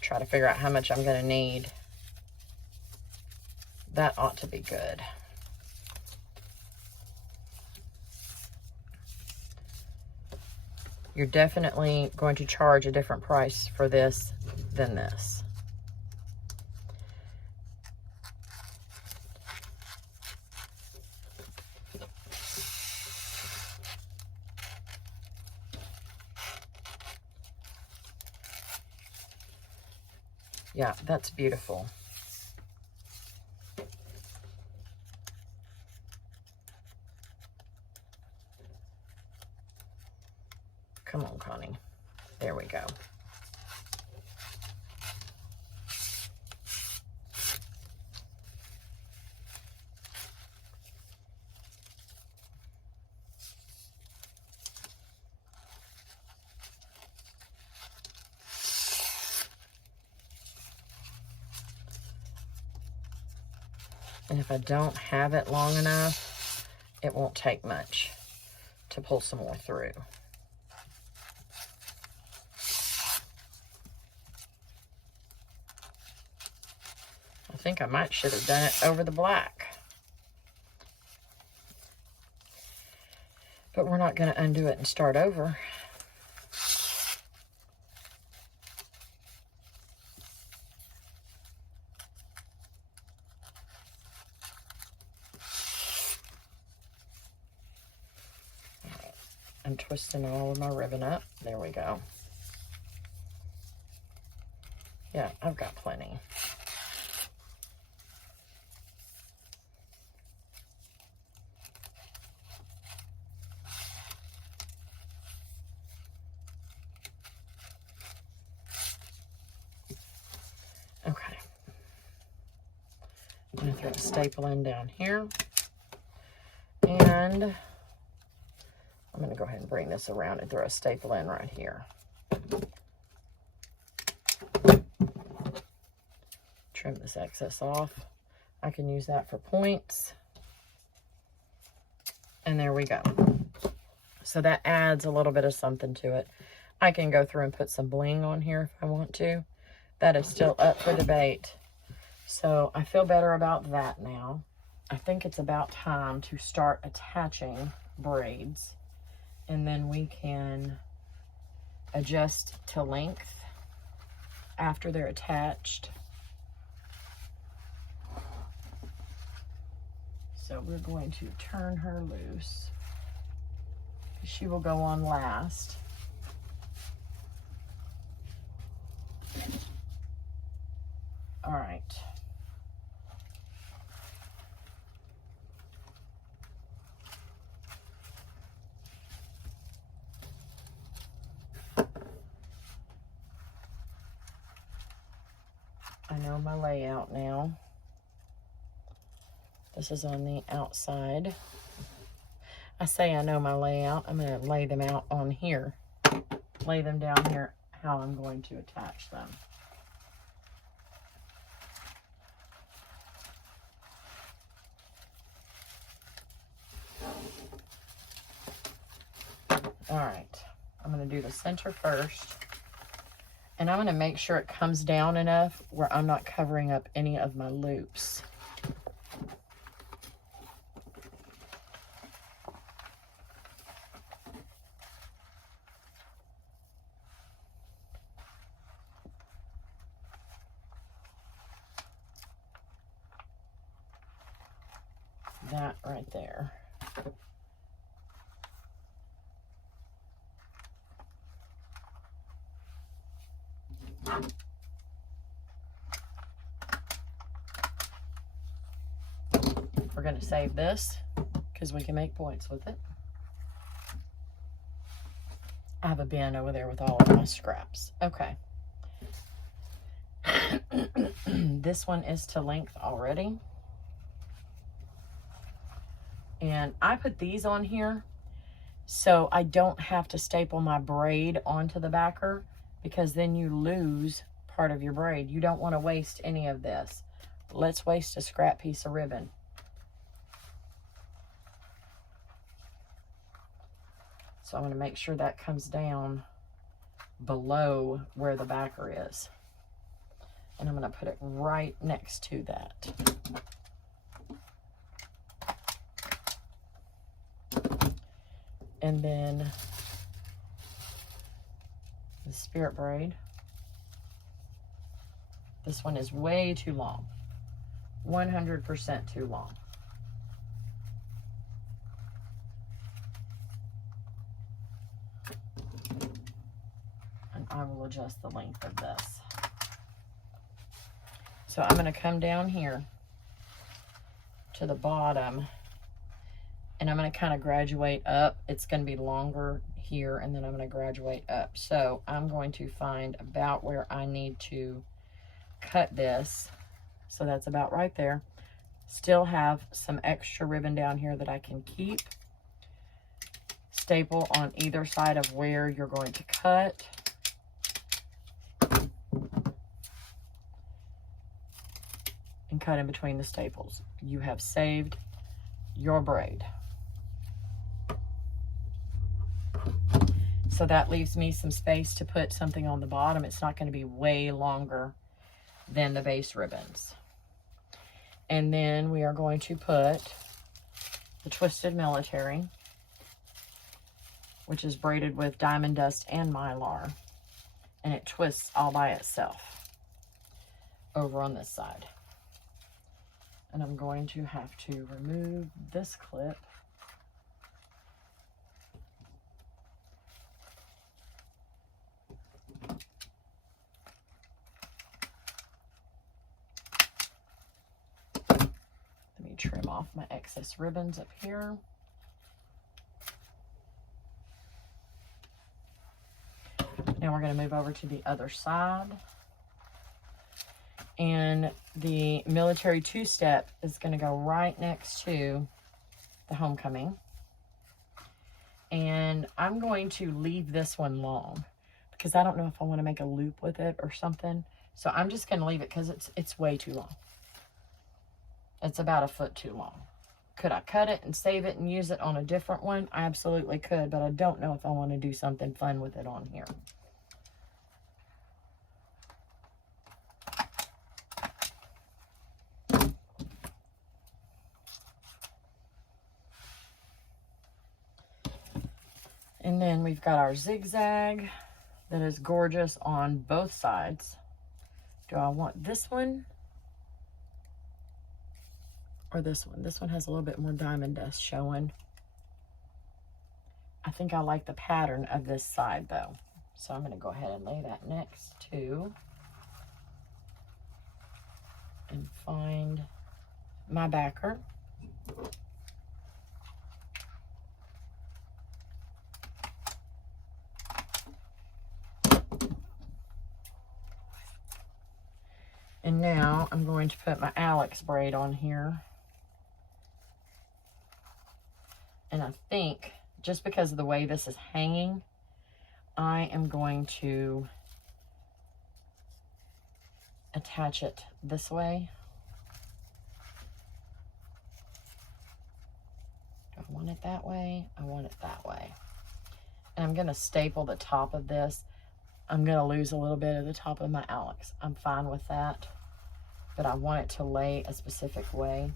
Try to figure out how much I'm going to need. That ought to be good. you're definitely going to charge a different price for this than this. Yeah, that's beautiful. Come on, Connie. There we go. And if I don't have it long enough, it won't take much to pull some more through. I think I should have done it over the black. But we're not going to undo it and start over. I'm twisting all of my ribbon up. There we go. Yeah, I've got plenty. Okay. I'm going to throw a staple in down here. And I'm going to go ahead and bring this around and throw a staple in right here. Trim this excess off. I can use that for points. And there we go. So that adds a little bit of something to it. I can go through and put some bling on here if I want to. That is still up for debate. So I feel better about that now. I think it's about time to start attaching braids. And then we can adjust to length after they're attached. So we're going to turn her loose. She will go on last. All right. I know my layout now. This is on the outside. I say I know my layout. I'm going to lay them out on here. Lay them down here how I'm going to attach them. All right. I'm going to do the center first. And I'm going to make sure it comes down enough where I'm not covering up any of my loops. That right there. We're going to save this because we can make points with it. I have a bin over there with all of my scraps. Okay. This one is to length already. And I put these on here so I don't have to staple my braid onto the backer, because then you lose part of your braid. You don't want to waste any of this. Let's waste a scrap piece of ribbon. So I'm going to make sure that comes down below where the backer is. And I'm going to put it right next to that. And then the Spirit braid. This one is way too long, 100% too long. And I will adjust the length of this. So I'm going to come down here to the bottom, and I'm going to kind of graduate up. It's going to be longer here, and then I'm going to graduate up. So I'm going to find about where I need to cut this. So that's about right there. Still have some extra ribbon down here that I can keep. Staple on either side of where you're going to cut. And cut in between the staples. You have saved your braid. So that leaves me some space to put something on the bottom. It's not going to be way longer than the base ribbons. And then we are going to put the Twisted Military, which is braided with diamond dust and mylar, and it twists all by itself over on this side. And I'm going to have to remove this clip. Let me trim off my excess ribbons up here. Now we're going to move over to the other side. And the military two-step is going to go right next to the homecoming. And I'm going to leave this one long because I don't know if I want to make a loop with it or something. So I'm just going to leave it because it's way too long. It's about a foot too long. Could I cut it and save it and use it on a different one? I absolutely could, but I don't know if I want to do something fun with it on here. And then we've got our zigzag that is gorgeous on both sides. Do I want this one or this one? This one has a little bit more diamond dust showing. I think I like the pattern of this side though. So I'm going to go ahead and lay that next to and find my backer. And now I'm going to put my Alex braid on here. And I think just because of the way this is hanging, I am going to attach it this way. Do I want it that way? I want it that way. And I'm going to staple the top of this. I'm going to lose a little bit of the top of my Alex. I'm fine with that. But I want it to lay a specific way.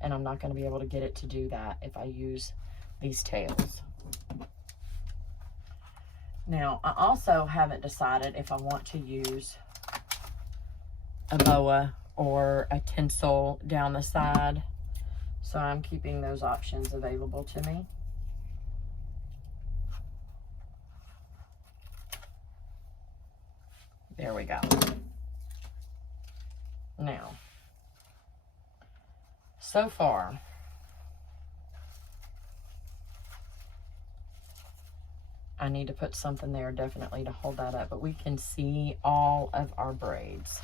And I'm not going to be able to get it to do that if I use these tails. Now, I also haven't decided if I want to use a boa or a tinsel down the side. So I'm keeping those options available to me. There we go. Now, so far, I need to put something there definitely to hold that up, but we can see all of our braids,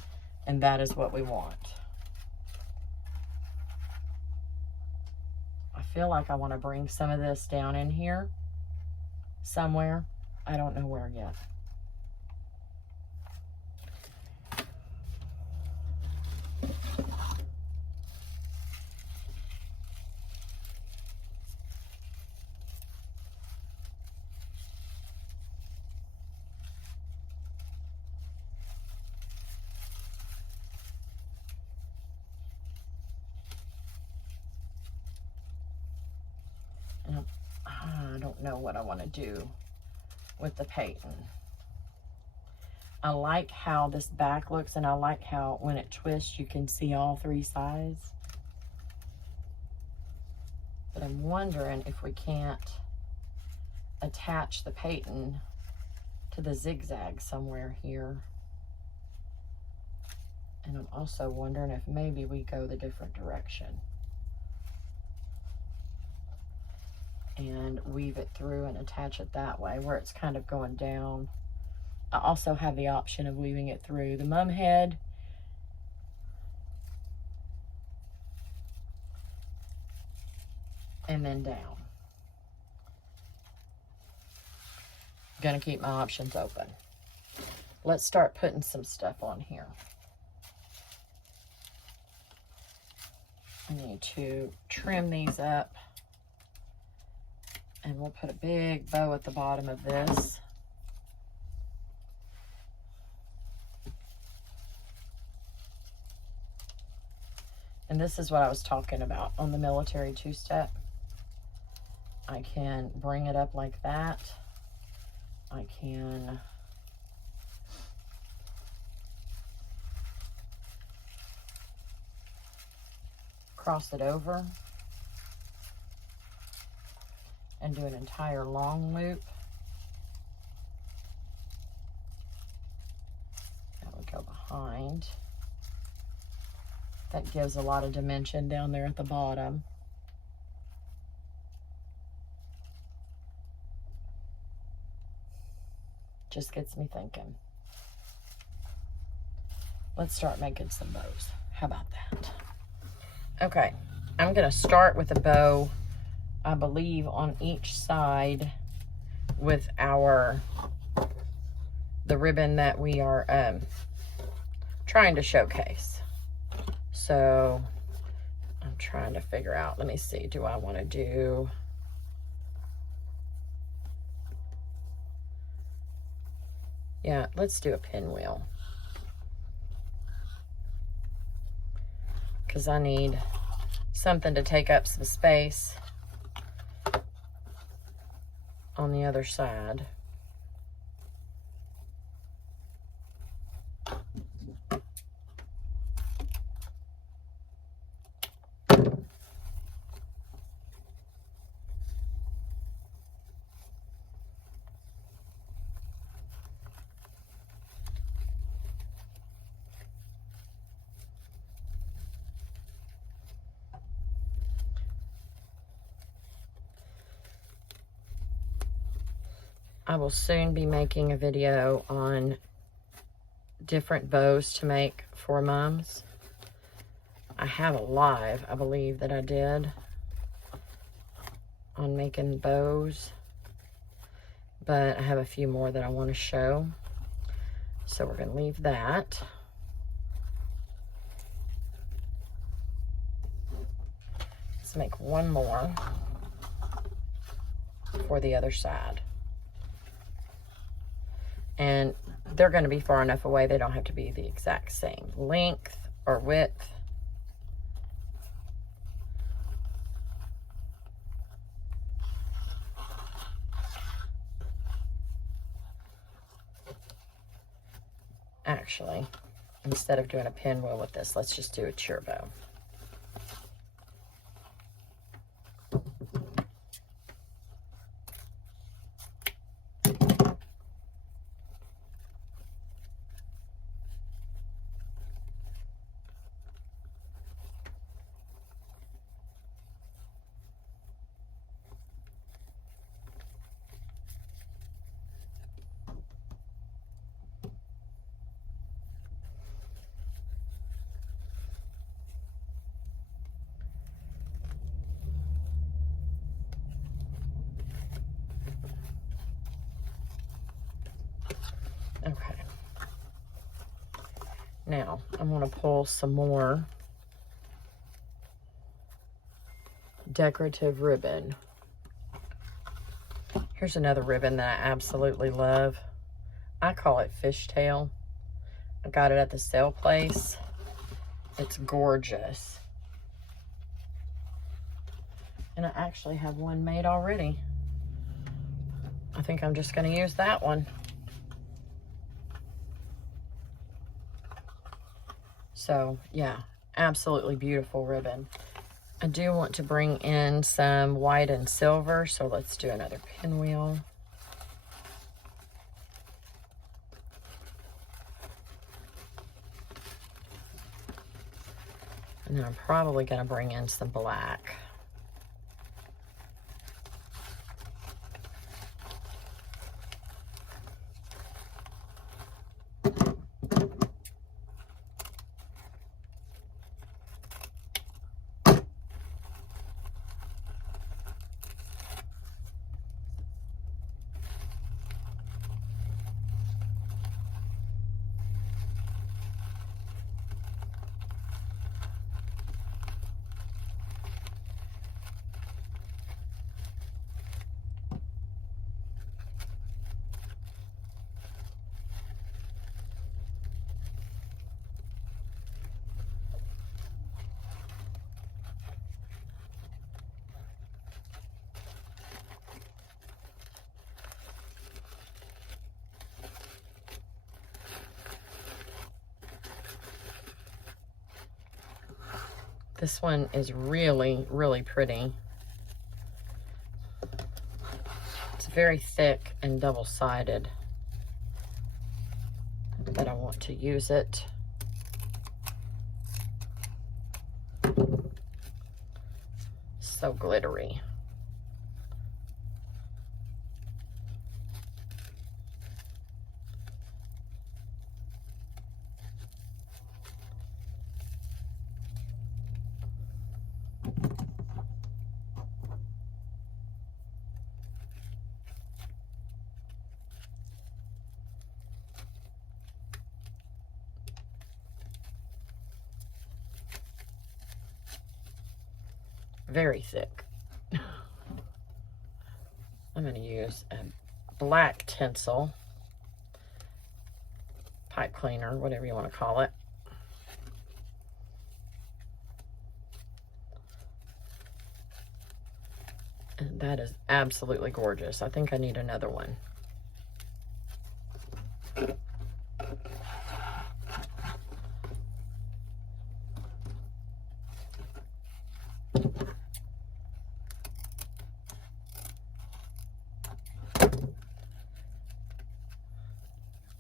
and that is what we want. I feel like I want to bring some of this down in here somewhere. I don't know where yet. I don't know what I want to do with the patent. I like how this back looks, and I like how when it twists, you can see all 3 sides. But I'm wondering if we can't attach the patent to the zigzag somewhere here. And I'm also wondering if maybe we go the different direction and weave it through and attach it that way where it's kind of going down. I also have the option of weaving it through the mum head and then down. I'm gonna keep my options open. Let's start putting some stuff on here. I need to trim these up, and we'll put a big bow at the bottom of this. And this is what I was talking about on the military 2-step. I can bring it up like that. I can cross it over and do an entire long loop. That would go behind. That gives a lot of dimension down there at the bottom. Just gets me thinking. Let's start making some bows. How about that? Okay, I'm gonna start with a bow, I believe, on each side with the ribbon that we are trying to showcase. So I'm trying to figure out, let me see, do I want to do let's do a pinwheel, because I need something to take up some space on the other side. I will soon be making a video on different bows to make for mums. I have a live, I believe, that I did on making bows, but I have a few more that I want to show. So we're going to leave that. Let's make one more for the other side. And they're going to be far enough away, they don't have to be the exact same length or width. Actually, instead of doing a pinwheel with this, let's just do a cheer bow. Okay. Now, I'm going to pull some more decorative ribbon. Here's another ribbon that I absolutely love. I call it fishtail. I got it at the sale place. It's gorgeous. And I actually have one made already. I think I'm just going to use that one. So yeah, absolutely beautiful ribbon. I do want to bring in some white and silver, so let's do another pinwheel. And then I'm probably going to bring in some black. This one is really, really pretty. It's very thick and double-sided, but I want to use it. So glittery. Very thick. I'm going to use a black tinsel, pipe cleaner, whatever you want to call it. And that is absolutely gorgeous. I think I need another one.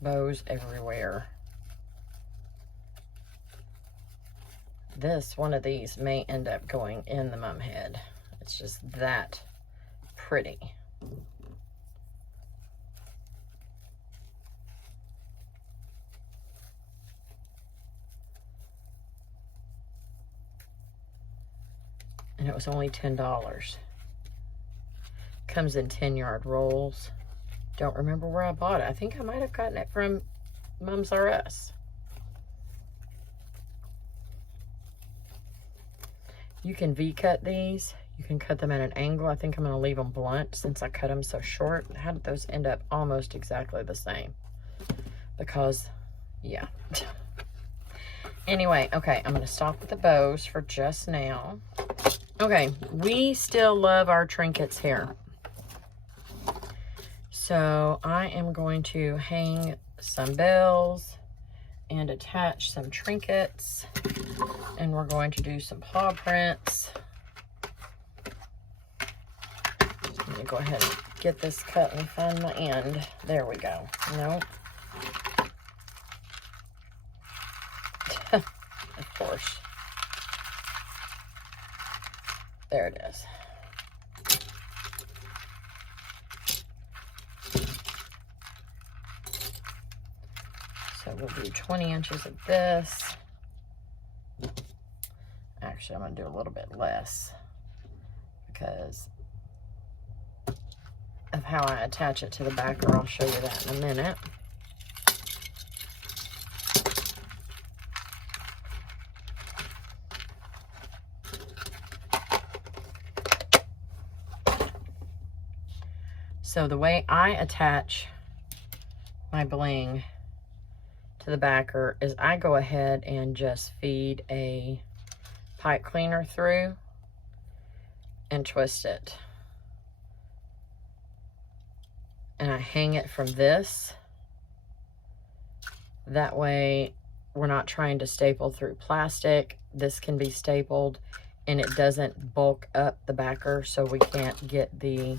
Bows everywhere. One of these may end up going in the mum head. It's just that pretty. And it was only $10. Comes in 10-yard rolls. Don't remember where I bought it. I think I might have gotten it from Mums R Us. You can V-cut these. You can cut them at an angle. I think I'm going to leave them blunt since I cut them so short. How did those end up almost exactly the same? Because, yeah. Anyway, okay, I'm going to stop with the bows for just now. Okay, we still love our trinkets here. So I am going to hang some bells and attach some trinkets. And we're going to do some paw prints. Let me go ahead and get this cut and find my end. There we go. Nope. Of course. There it is. So we'll do 20 inches of this. Actually, I'm going to do a little bit less because of how I attach it to the backer. I'll show you that in a minute. So the way I attach my bling to the backer is I go ahead and just feed a pipe cleaner through and twist it. And I hang it from this. That way we're not trying to staple through plastic. This can be stapled and it doesn't bulk up the backer, so we can't get the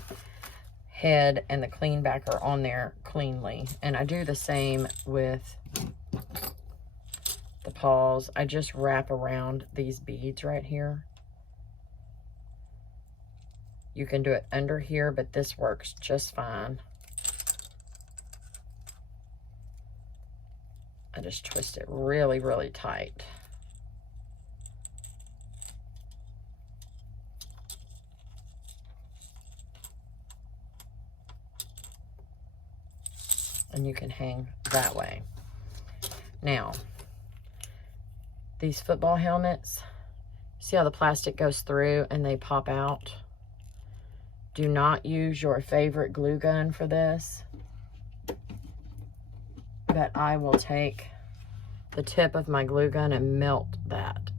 head and the clean backer on there cleanly. And I do the same with the paws. I just wrap around these beads right here. You can do it under here, but this works just fine. I just twist it really, really tight. And you can hang that way. Now, these football helmets, see how the plastic goes through and they pop out? Do not use your favorite glue gun for this, but I will take the tip of my glue gun and melt that.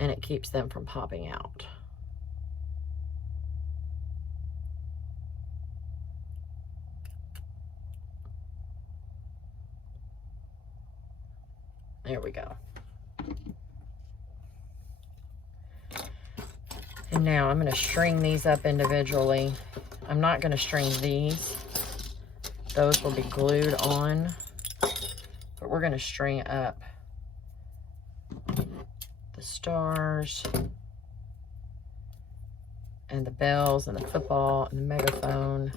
And it keeps them from popping out. There we go. And now I'm going to string these up individually. I'm not going to string these. Those will be glued on. But we're going to string up the stars and the bells and the football and the megaphone.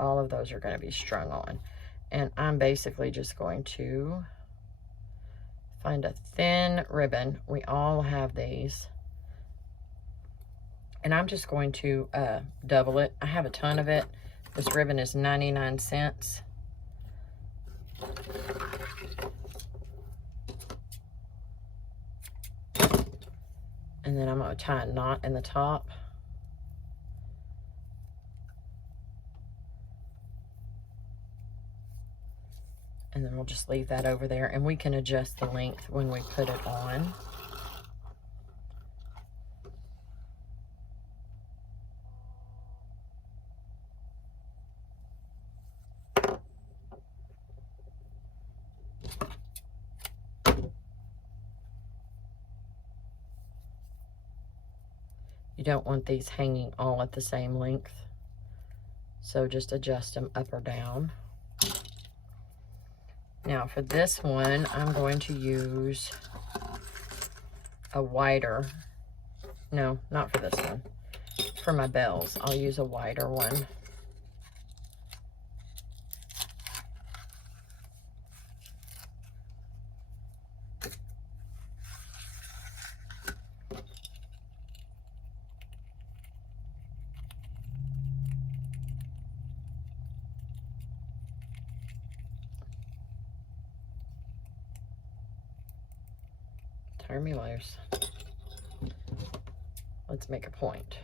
All of those are going to be strung on. And I'm basically just going to find a thin ribbon. We all have these. And I'm just going to double it. I have a ton of it. This ribbon is 99 cents. And then I'm going to tie a knot in the top. And then we'll just leave that over there, and we can adjust the length when we put it on. You don't want these hanging all at the same length, so just adjust them up or down. Now for this one, I'm going to use a wider, no, not for this one. For my bells, I'll use a wider one. Turn me loose. Let's make a point.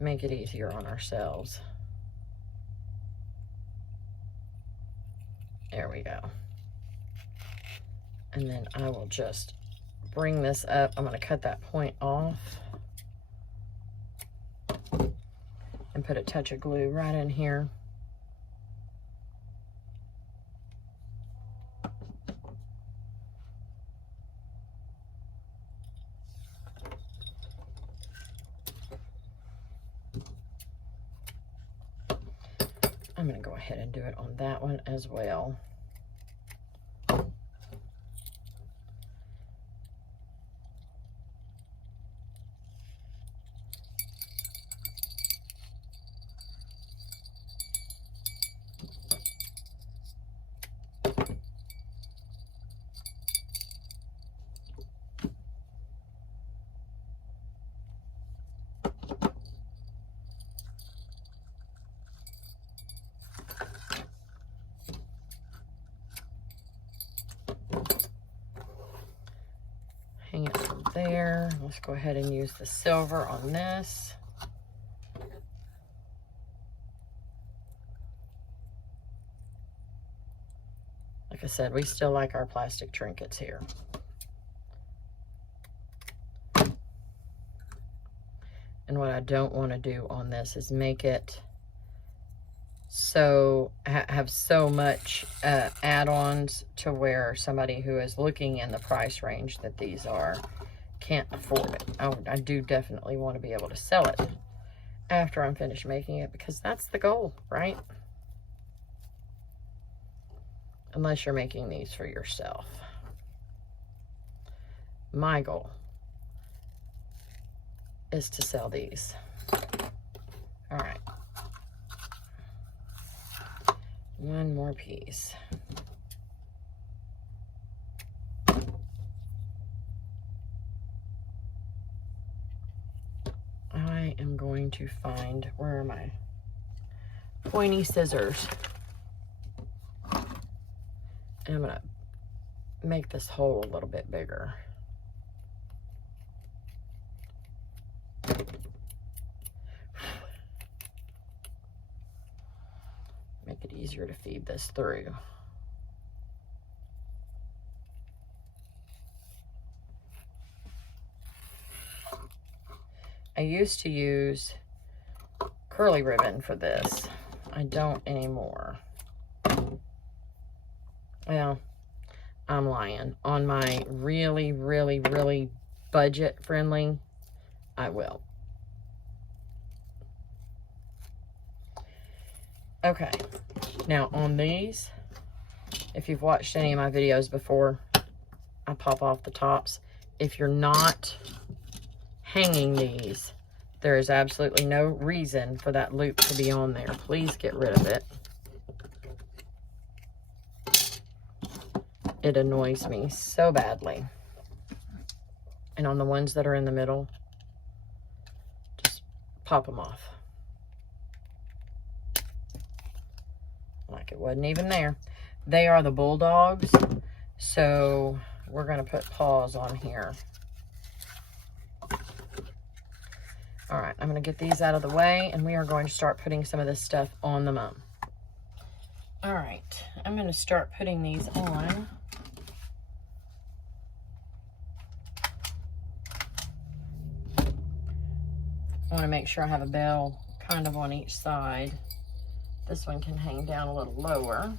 Make it easier on ourselves. There we go. And then I will just bring this up. I'm going to cut that point off and put a touch of glue right in here. I'm going to go ahead and do it on that one as well. Hang it from there. Let's go ahead and use the silver on this. Like I said, we still like our plastic trinkets here. And what I don't want to do on this is make it so have so much add-ons to where somebody who is looking in the price range that these are can't afford it. I do definitely want to be able to sell it after I'm finished making it, because that's the goal, right? Unless you're making these for yourself. My goal is to sell these. All right. One more piece. I am going to find, where are my pointy scissors? And I'm gonna make this hole a little bit bigger. Make it easier to feed this through. I used to use curly ribbon for this. I don't anymore. Well, I'm lying. On my really, really, really budget friendly, I will. Okay, now on these, if you've watched any of my videos before, I pop off the tops. If you're not hanging these, there is absolutely no reason for that loop to be on there. Please get rid of it. It annoys me so badly. And on the ones that are in the middle, just pop them off. Like it wasn't even there. They are the bulldogs, so we're going to put paws on here. All right, I'm going to get these out of the way, and we are going to start putting some of this stuff on the mum. All right, I'm going to start putting these on. I want to make sure I have a bell kind of on each side. This one can hang down a little lower.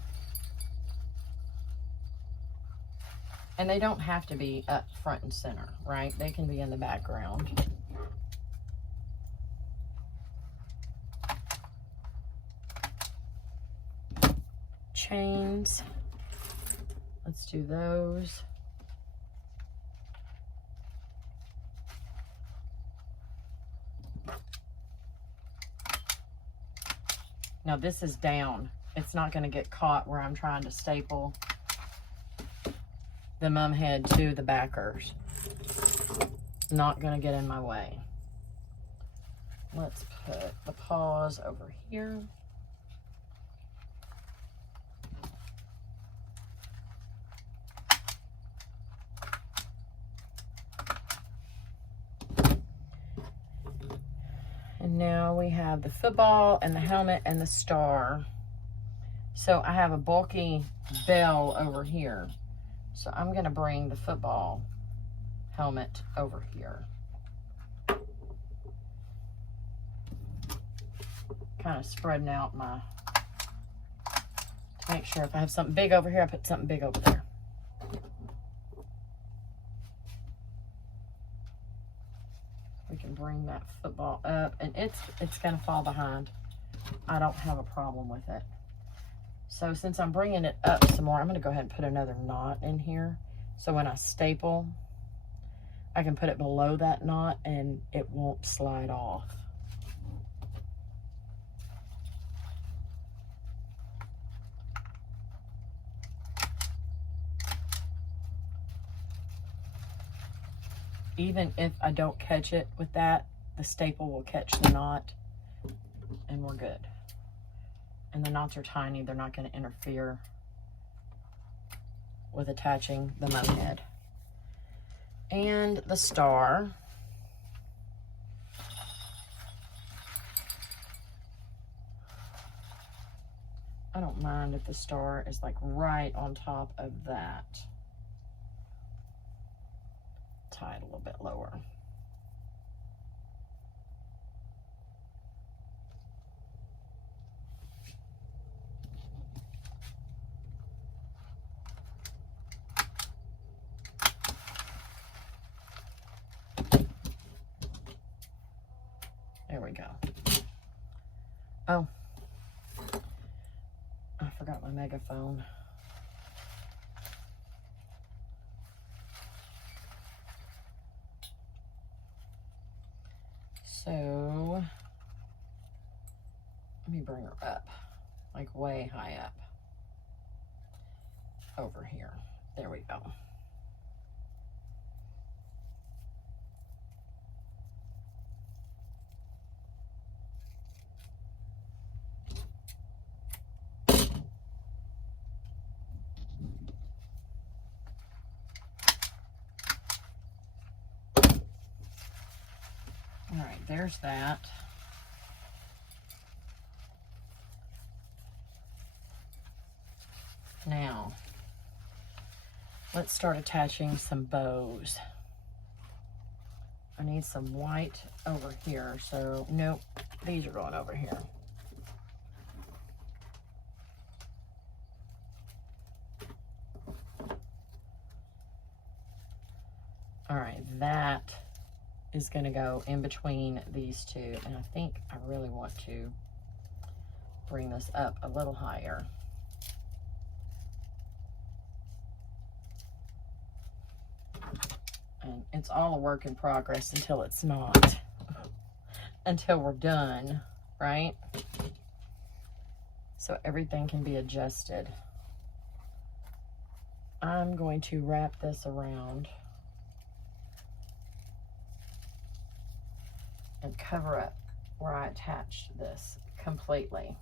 And they don't have to be up front and center, right? They can be in the background. Chains. Let's do those. Now this is down. It's not going to get caught where I'm trying to staple the mum head to the backers. Not going to get in my way. Let's put the paws over here. And now we have the football and the helmet and the star. So I have a bulky bell over here. So I'm going to bring the football helmet over here. Kind of spreading out my, to make sure if I have something big over here, I put something big over there. We can bring that football up, and it's going to fall behind. I don't have a problem with it. So since I'm bringing it up some more, I'm going to go ahead and put another knot in here. So when I staple, I can put it below that knot and it won't slide off. Even if I don't catch it with that, the staple will catch the knot and we're good. And the knots are tiny, they're not going to interfere with attaching the mum head. And the star. I don't mind if the star is like right on top of that. Tie it a little bit lower. go. Oh, I forgot my megaphone. So, let me bring her up, like way high up. Over here. There we go. All right, there's that. Now, let's start attaching some bows. I need some white over here, so nope, these are going over here. All right, that is going to go in between these two, and I think I really want to bring this up a little higher. And it's all a work in progress until it's not, until we're done, right? So everything can be adjusted. I'm going to wrap this around and cover up where I attached this completely.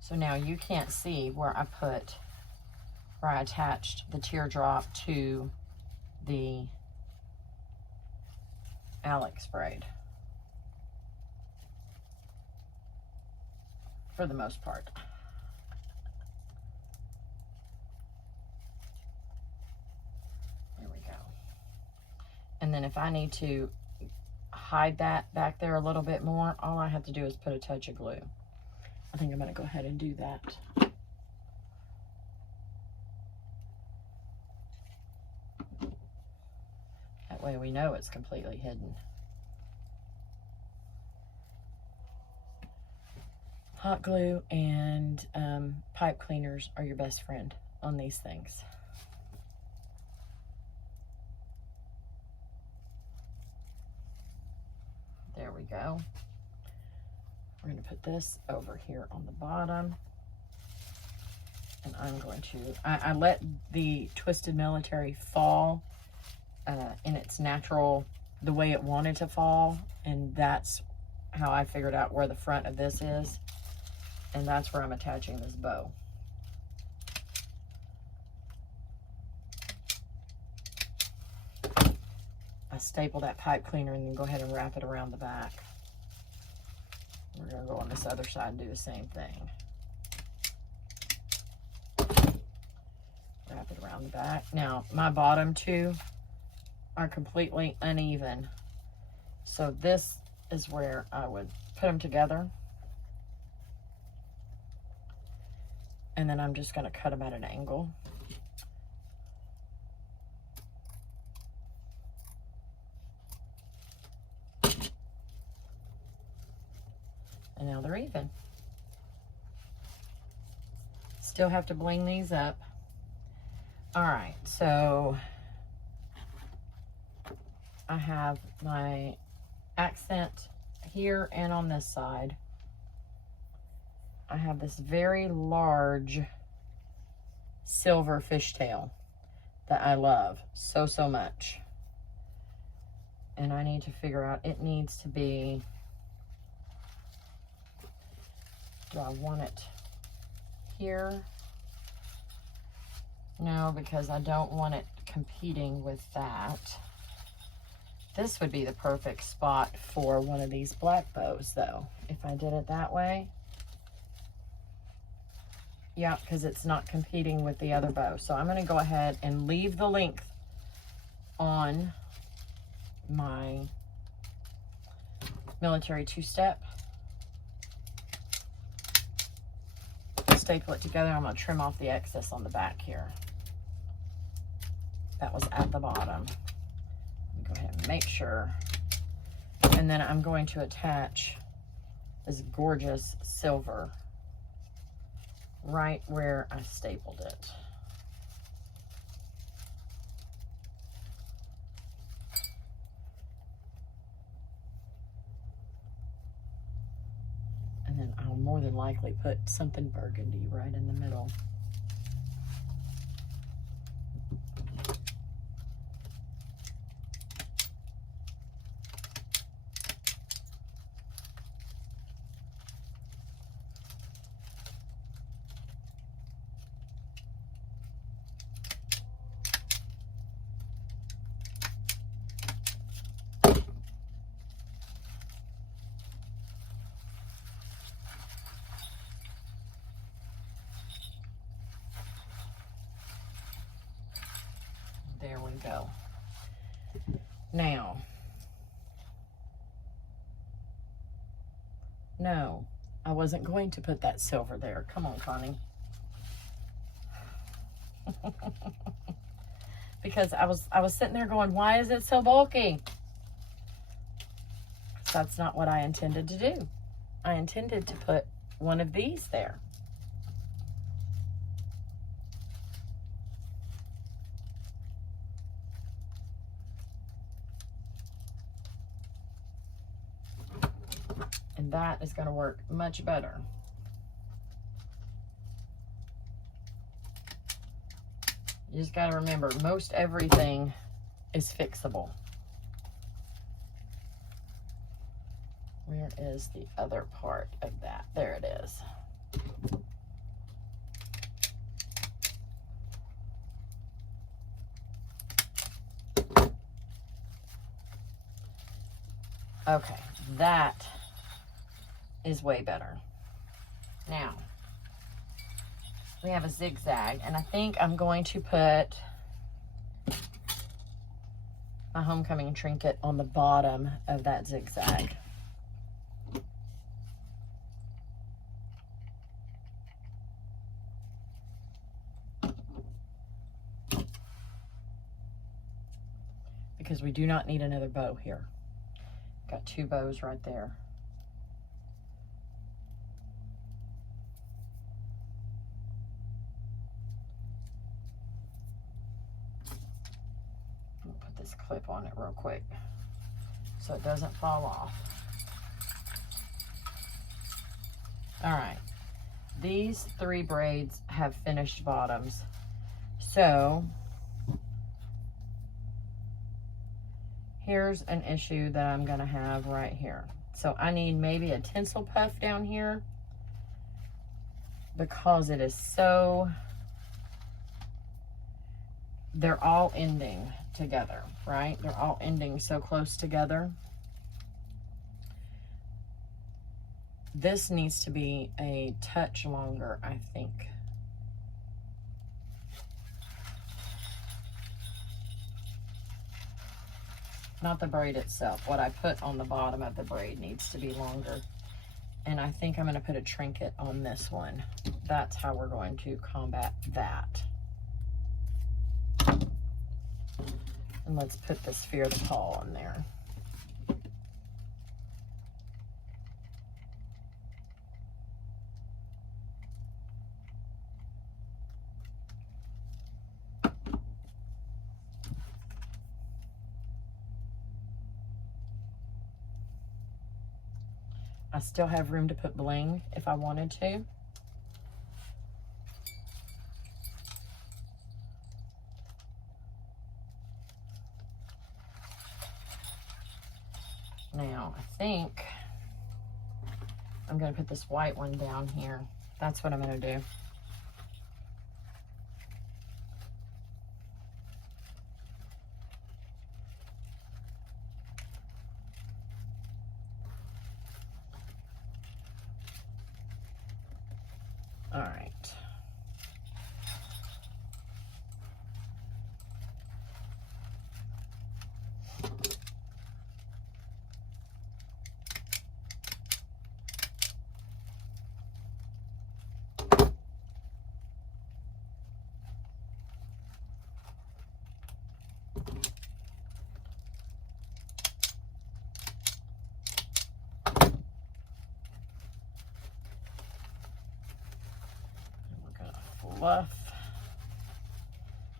So now you can't see where I attached the teardrop to the Alex braid. For the most part. There we go. And then if I need to hide that back there a little bit more, all I have to do is put a touch of glue. I think I'm going to go ahead and do that. That way we know it's completely hidden. Hot glue and pipe cleaners are your best friend on these things. There we go. We're going to put this over here on the bottom. And I'm going to, I let the Twisted Military fall in its natural, the way it wanted to fall. And that's how I figured out where the front of this is. And that's where I'm attaching this bow. I staple that pipe cleaner and then go ahead and wrap it around the back. We're going to go on this other side and do the same thing. Wrap it around the back. Now, my bottom two are completely uneven. So this is where I would put them together. And then I'm just going to cut them at an angle. And now they're even. Still have to bling these up. All right, so I have my accent here and on this side. I have this very large silver fishtail that I love so, so much. And I need to figure out, it needs to be, do I want it here? No, because I don't want it competing with that. This would be the perfect spot for one of these black bows though, if I did it that way. Yeah, because it's not competing with the other bow. So I'm going to go ahead and leave the length on my military two-step. staple it together. I'm going to trim off the excess on the back here. That was at the bottom. Let me go ahead and make sure. And then I'm going to attach this gorgeous silver right where I stapled it. And then I'll more than likely put something burgundy right in the middle. There we go. Now, no, I wasn't going to put that silver there. Come on, Connie. Because I was sitting there going, why is it so bulky? That's not what I intended to do. I intended to put one of these there. And that is going to work much better. You just got to remember, most everything is fixable. Where is the other part of that? There it is. Okay, that is way better. Now, we have a zigzag, and I think I'm going to put my homecoming trinket on the bottom of that zigzag. Because we do not need another bow here. Got two bows right there. This clip on it real quick so it doesn't fall off. All right, these three braids have finished bottoms, so here's an issue that I'm gonna have right here. So I need maybe a tinsel puff down here because it is so, they're all ending together, right? They're all ending so close together. This needs to be a touch longer, I think. Not the braid itself. What I put on the bottom of the braid needs to be longer. And I think I'm going to put a trinket on this one. That's how we're going to combat that. And let's put the Fear the Paul in there. I still have room to put bling if I wanted to. Now, I think I'm going to put this white one down here. That's what I'm going to do. All right. fluff.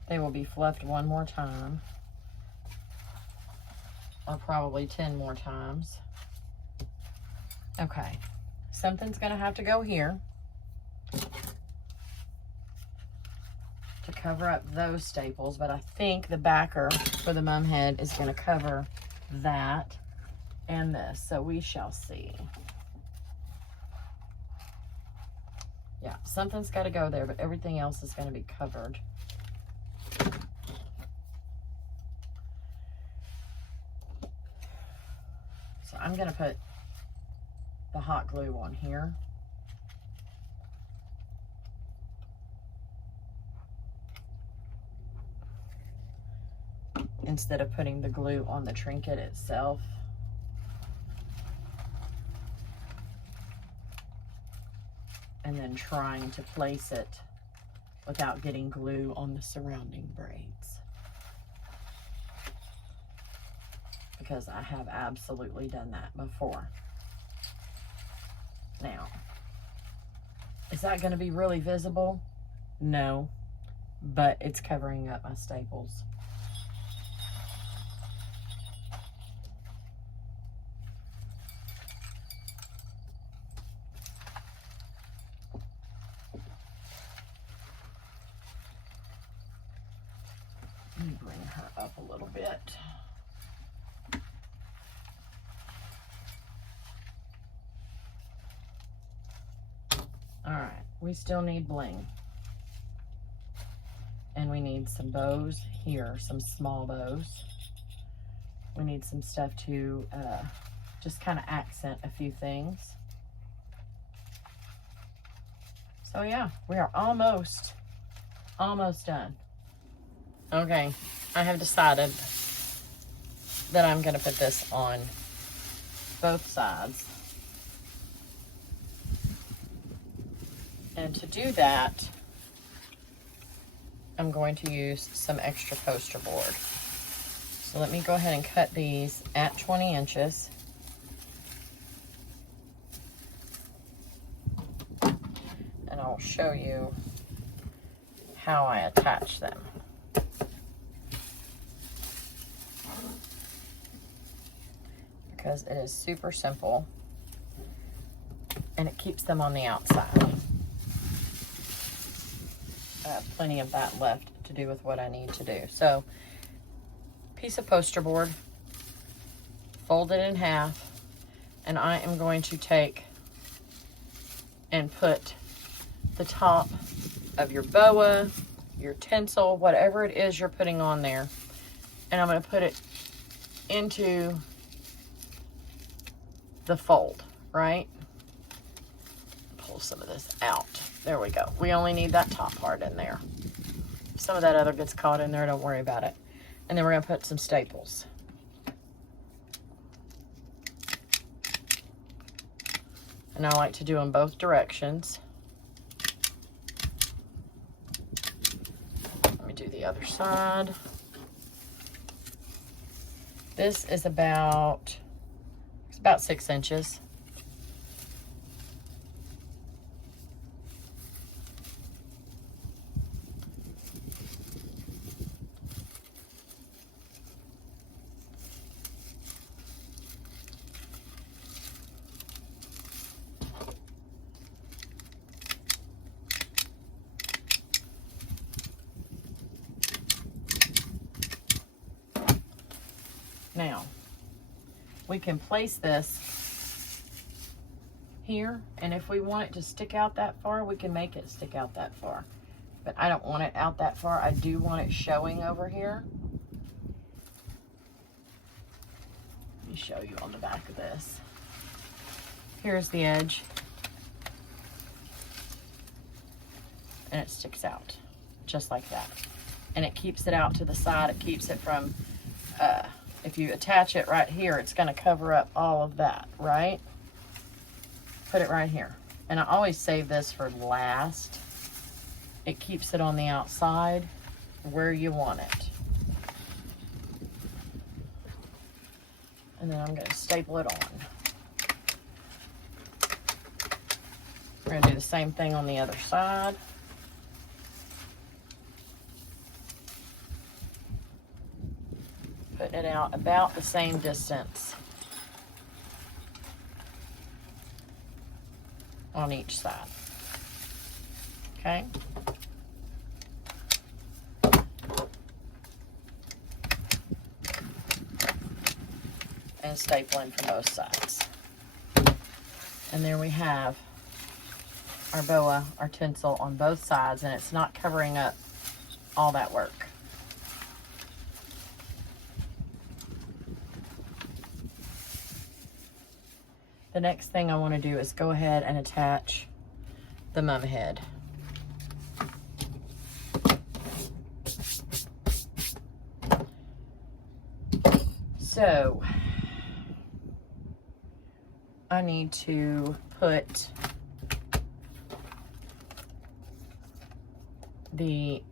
They will be fluffed one more time, or probably 10 more times. Okay, something's gonna have to go here to cover up those staples, but I think the backer for the mum head is gonna cover that and this, so we shall see. Yeah, something's got to go there, but everything else is going to be covered. So I'm going to put the hot glue on here. Instead of putting the glue on the trinket itself. And then trying to place it without getting glue on the surrounding braids. Because I have absolutely done that before. Now, is that going to be really visible? No, but it's covering up my staples. Let me bring her up a little bit. All right, we still need bling. And we need some bows here, some small bows. We need some stuff to just kind of accent a few things. So yeah, we are almost done. Okay, I have decided that I'm going to put this on both sides. And to do that, I'm going to use some extra poster board. So let me go ahead and cut these at 20 inches. And I'll show you how I attach them. Because it is super simple and it keeps them on the outside. I have plenty of that left to do with what I need to do. So, piece of poster board, fold it in half, and I am going to take and put the top of your boa, your tinsel, whatever it is you're putting on there, and I'm going to put it into the fold, right? Pull some of this out. There we go. We only need that top part in there. Some of that other gets caught in there, don't worry about it. And then we're going to put some staples. And I like to do them both directions. Let me do the other side. This is about 6 inches. Now, we can place this here, and if we want it to stick out that far, we can make it stick out that far. But I don't want it out that far. I do want it showing over here. Let me show you on the back of this. Here's the edge. And it sticks out, just like that. And it keeps it out to the side. It keeps it from, if you attach it right here, it's gonna cover up all of that, right? Put it right here. And I always save this for last. It keeps it on the outside where you want it. And then I'm gonna staple it on. We're gonna do the same thing on the other side. it out about the same distance on each side. Okay. And stapling from both sides. And there we have our boa, our tinsel on both sides, and it's not covering up all that work. The next thing I want to do is go ahead and attach the mum head. So I need to put the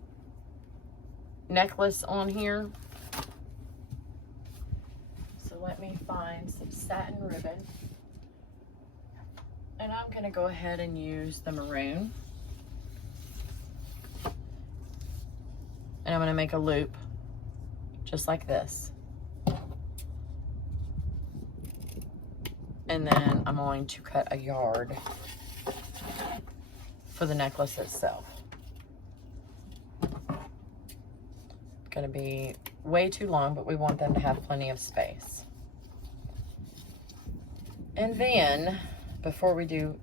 necklace on here. So let me find some satin ribbon. And I'm going to go ahead and use the maroon. And I'm going to make a loop just like this. And then I'm going to cut a yard for the necklace itself. It's going to be way too long, but we want them to have plenty of space. And then, before we do,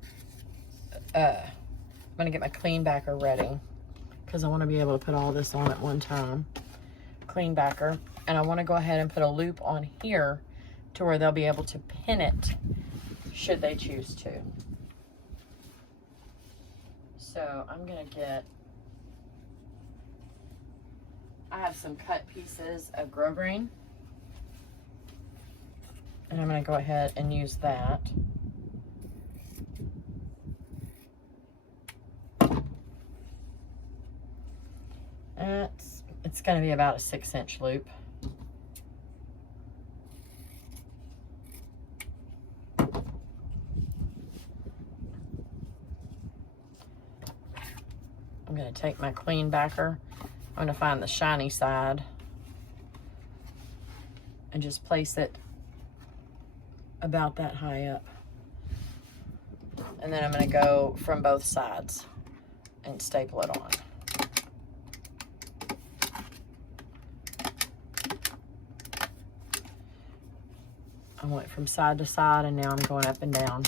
I'm going to get my clean backer ready because I want to be able to put all this on at one time. Clean backer. And I want to go ahead and put a loop on here to where they'll be able to pin it should they choose to. So I'm going to get, I have some cut pieces of grosgrain, and I'm going to go ahead and use that. It's going to be about a 6-inch loop. I'm going to take my clean backer. I'm going to find the shiny side and just place it about that high up. And then I'm going to go from both sides and staple it on. I went from side to side and now I'm going up and down.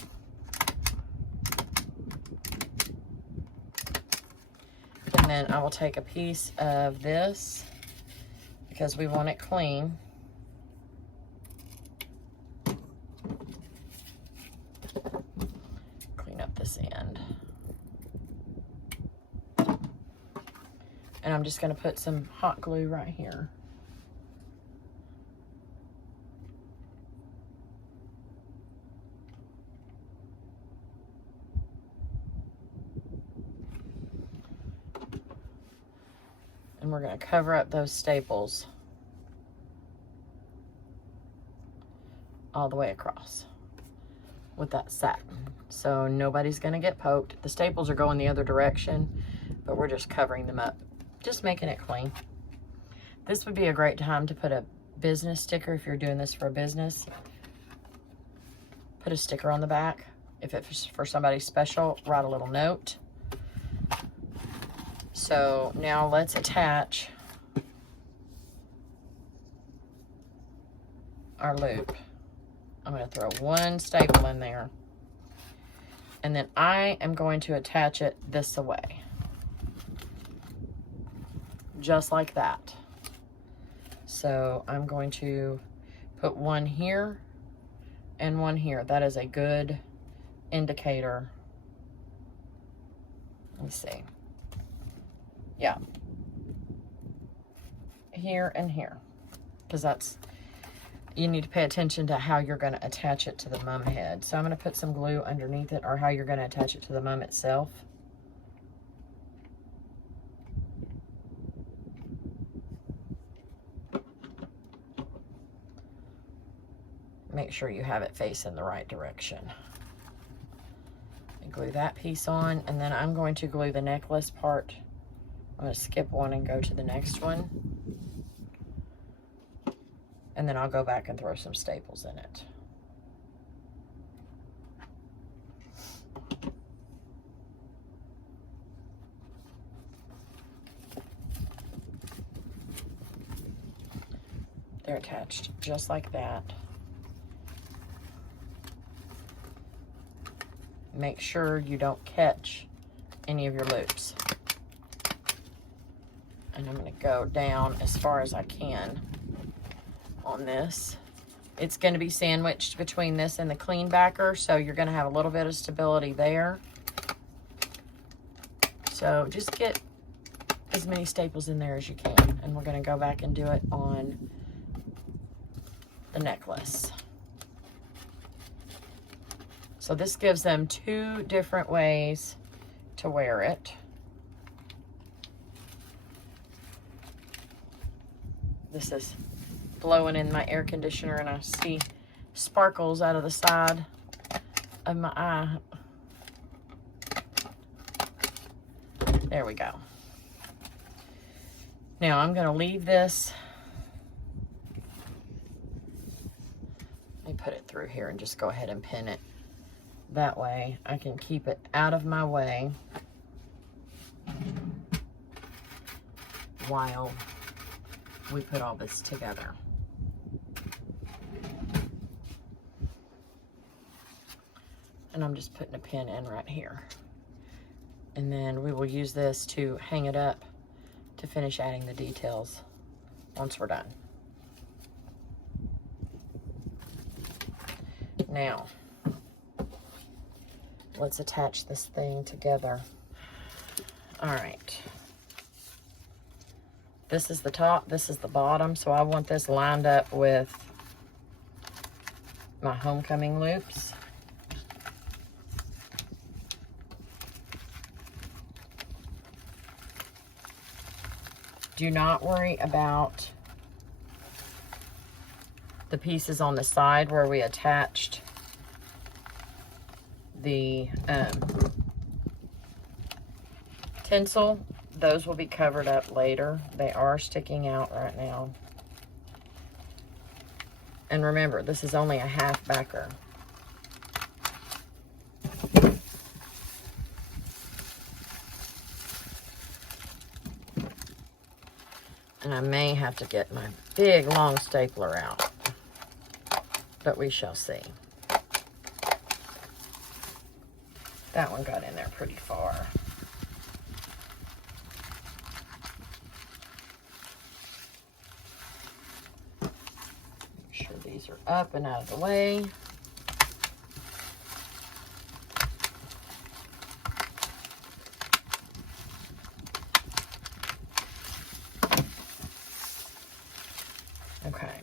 And then I will take a piece of this because we want it clean. Clean up this end. And I'm just going to put some hot glue right here. And we're going to cover up those staples all the way across with that satin. So nobody's going to get poked. The staples are going the other direction, but we're just covering them up, just making it clean. This would be a great time to put a business sticker if you're doing this for a business. Put a sticker on the back. If it's for somebody special, write a little note. So now let's attach our loop. I'm going to throw one staple in there. And then I am going to attach it this way. Just like that. So I'm going to put one here and one here. That is a good indicator. Let me see. Yeah, here and here, because that's, you need to pay attention to how you're going to attach it to the mum head. So I'm going to put some glue underneath it, or how you're going to attach it to the mum itself. Make sure you have it facing the right direction. And glue that piece on, and then I'm going to glue the necklace part. I'm going to skip one and go to the next one. And then I'll go back and throw some staples in it. They're attached just like that. Make sure you don't catch any of your loops. And I'm going to go down as far as I can on this. It's going to be sandwiched between this and the clean backer, so you're going to have a little bit of stability there. So just get as many staples in there as you can, and we're going to go back and do it on the necklace. So this gives them 2 different ways to wear it. This is blowing in my air conditioner and I see sparkles out of the side of my eye. There we go. Now I'm going to leave this. Let me put it through here and just go ahead and pin it. That way I can keep it out of my way while we put all this together. And I'm just putting a pin in right here. And then we will use this to hang it up to finish adding the details once we're done. Now, let's attach this thing together. All right. This is the top, this is the bottom, so I want this lined up with my homecoming loops. Do not worry about the pieces on the side where we attached the tinsel. Those will be covered up later. They are sticking out right now. And remember, this is only a half backer. And I may have to get my big long stapler out, but we shall see. That one got in there pretty far. Make sure these are up and out of the way. Okay,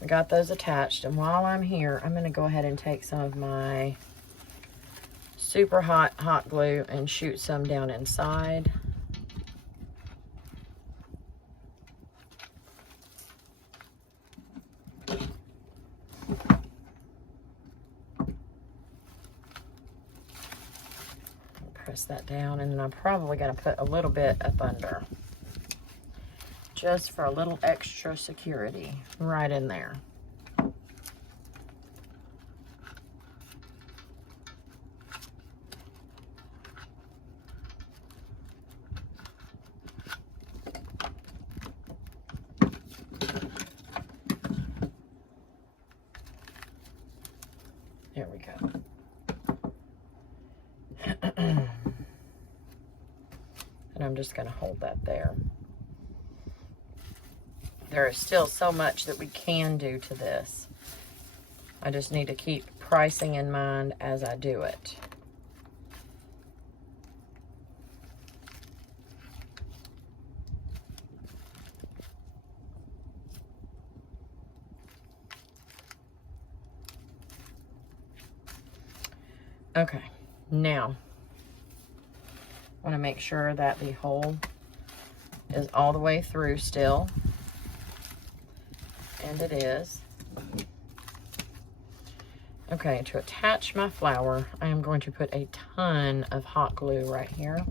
we got those attached, and while I'm here, I'm going to go ahead and take some of my super hot glue and shoot some down inside. Press that down, and then I'm probably going to put a little bit up under, just for a little extra security right in there. There we go. And I'm just going to hold that there. There is still so much that we can do to this. I just need to keep pricing in mind as I do it. Okay, now I want to make sure that the hole is all the way through still, and it is. Okay, to attach my flower, I am going to put a ton of hot glue right here.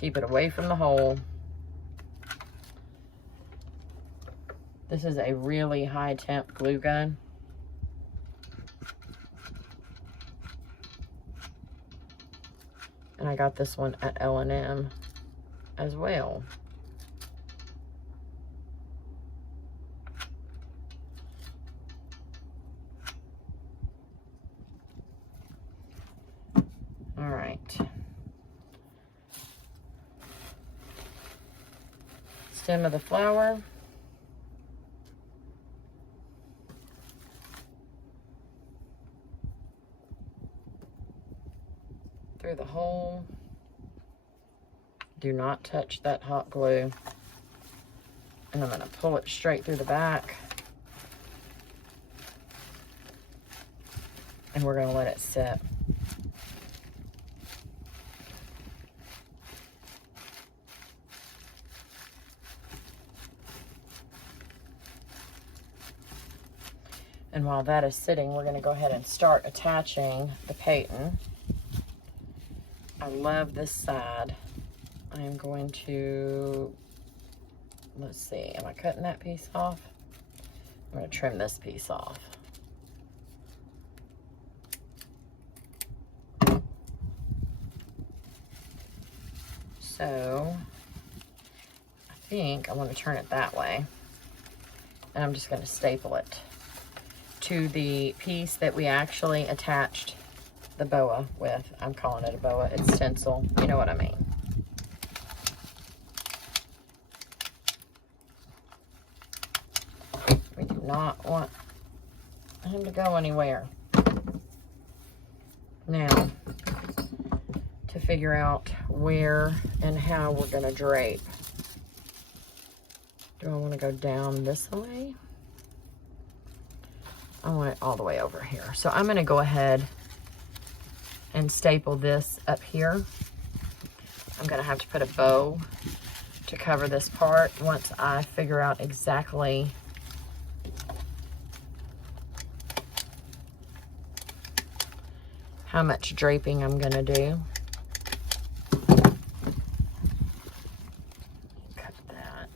Keep it away from the hole. This is a really high temp glue gun. And I got this one at L&M as well. All right. Stem of the flower. Through the hole. Do not touch that hot glue. And I'm going to pull it straight through the back. And we're going to let it sit. And while that is sitting, we're going to go ahead and start attaching the patent. I love this side. I am going to, let's see, am I cutting that piece off? I'm going to trim this piece off. So, I think I want to turn it that way. And I'm just going to staple it to the piece that we actually attached the boa with. I'm calling it a boa. It's stencil. You know what I mean. We do not want him to go anywhere. Now, to figure out where and how we're going to drape. Do I want to go down this way? I want it all the way over here. So I'm going to go ahead and staple this up here. I'm going to have to put a bow to cover this part once I figure out exactly how much draping I'm going to do. Cut that.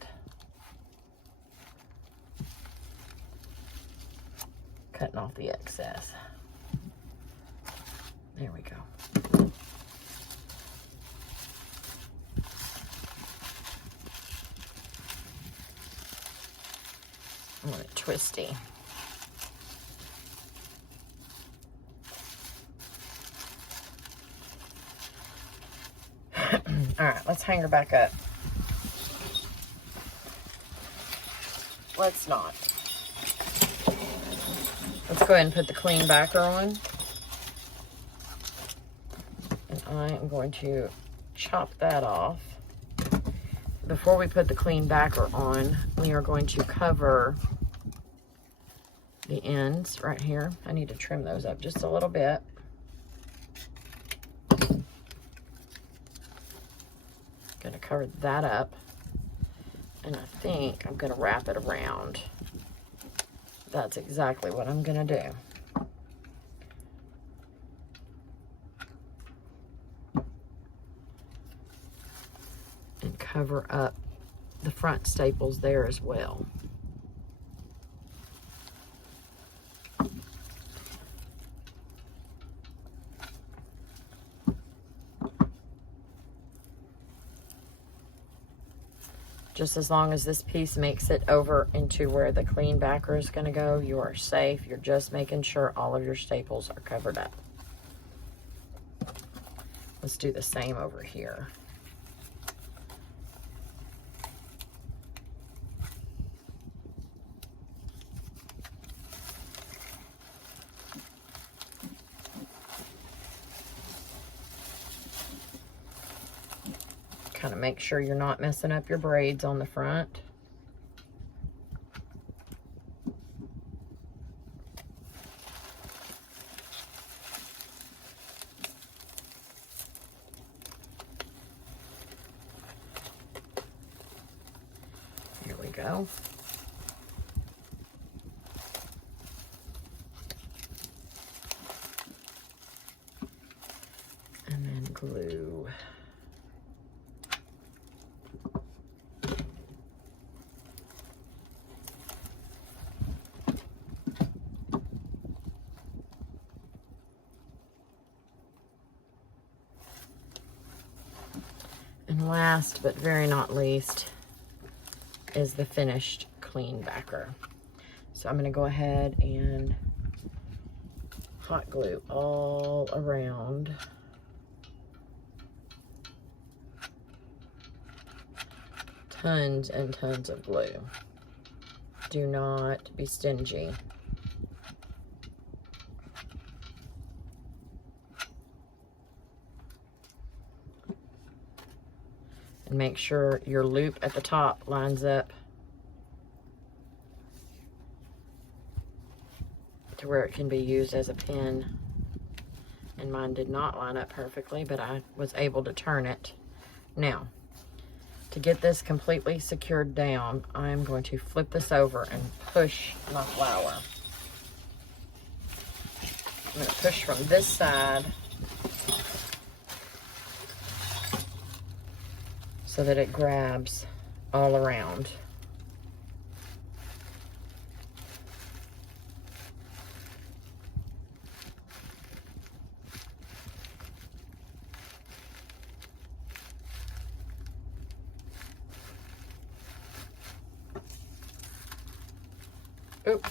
Cutting off the excess. There we go. I want it twisty. All right, let's hang her back up. Let's not. Let's go ahead and put the clean backer on. And I am going to chop that off. Before we put the clean backer on, we are going to cover the ends right here. I need to trim those up just a little bit. Going to cover that up. And I think I'm going to wrap it around. That's exactly what I'm going to do. And cover up the front staples there as well. Just as long as this piece makes it over into where the clean backer is going to go, you are safe. You're just making sure all of your staples are covered up. Let's do the same over here. Kind of make sure you're not messing up your braids on the front. Here we go. And then glue. last but very not least is the finished clean backer. So I'm going to go ahead and hot glue all around. Tons and tons of glue. Do not be stingy. And make sure your loop at the top lines up to where it can be used as a pin. And mine did not line up perfectly, but I was able to turn it. Now, to get this completely secured down, I'm going to flip this over and push my flower. I'm going to push from this side so that it grabs all around. Oop,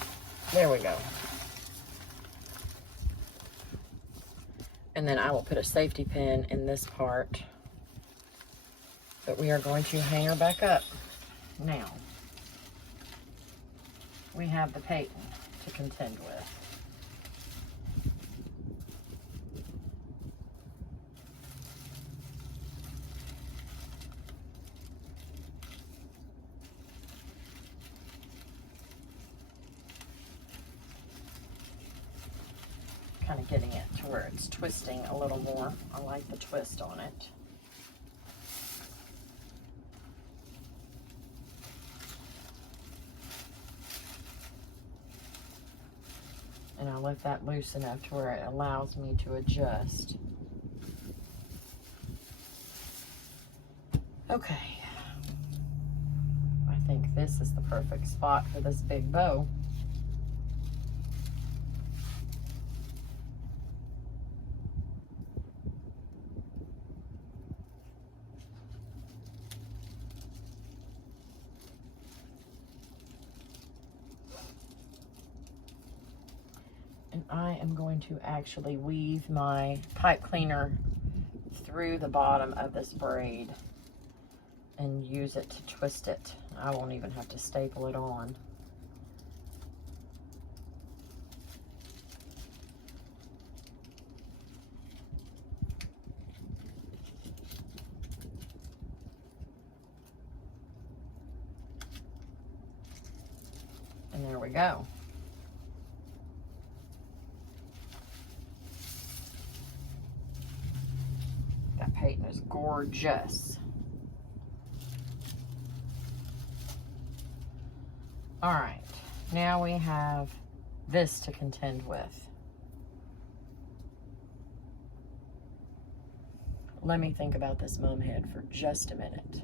there we go. And then I will put a safety pin in this part that we are going to hang her back up. Now, we have the patent to contend with. Kind of getting it to where it's twisting a little more. I like the twist on it. And I left that loose enough to where it allows me to adjust. Okay. I think this is the perfect spot for this big bow. And I am going to actually weave my pipe cleaner through the bottom of this braid and use it to twist it. I won't even have to staple it on. And there we go. That patent is gorgeous. All right, now we have this to contend with. Let me think about this mum head for just a minute.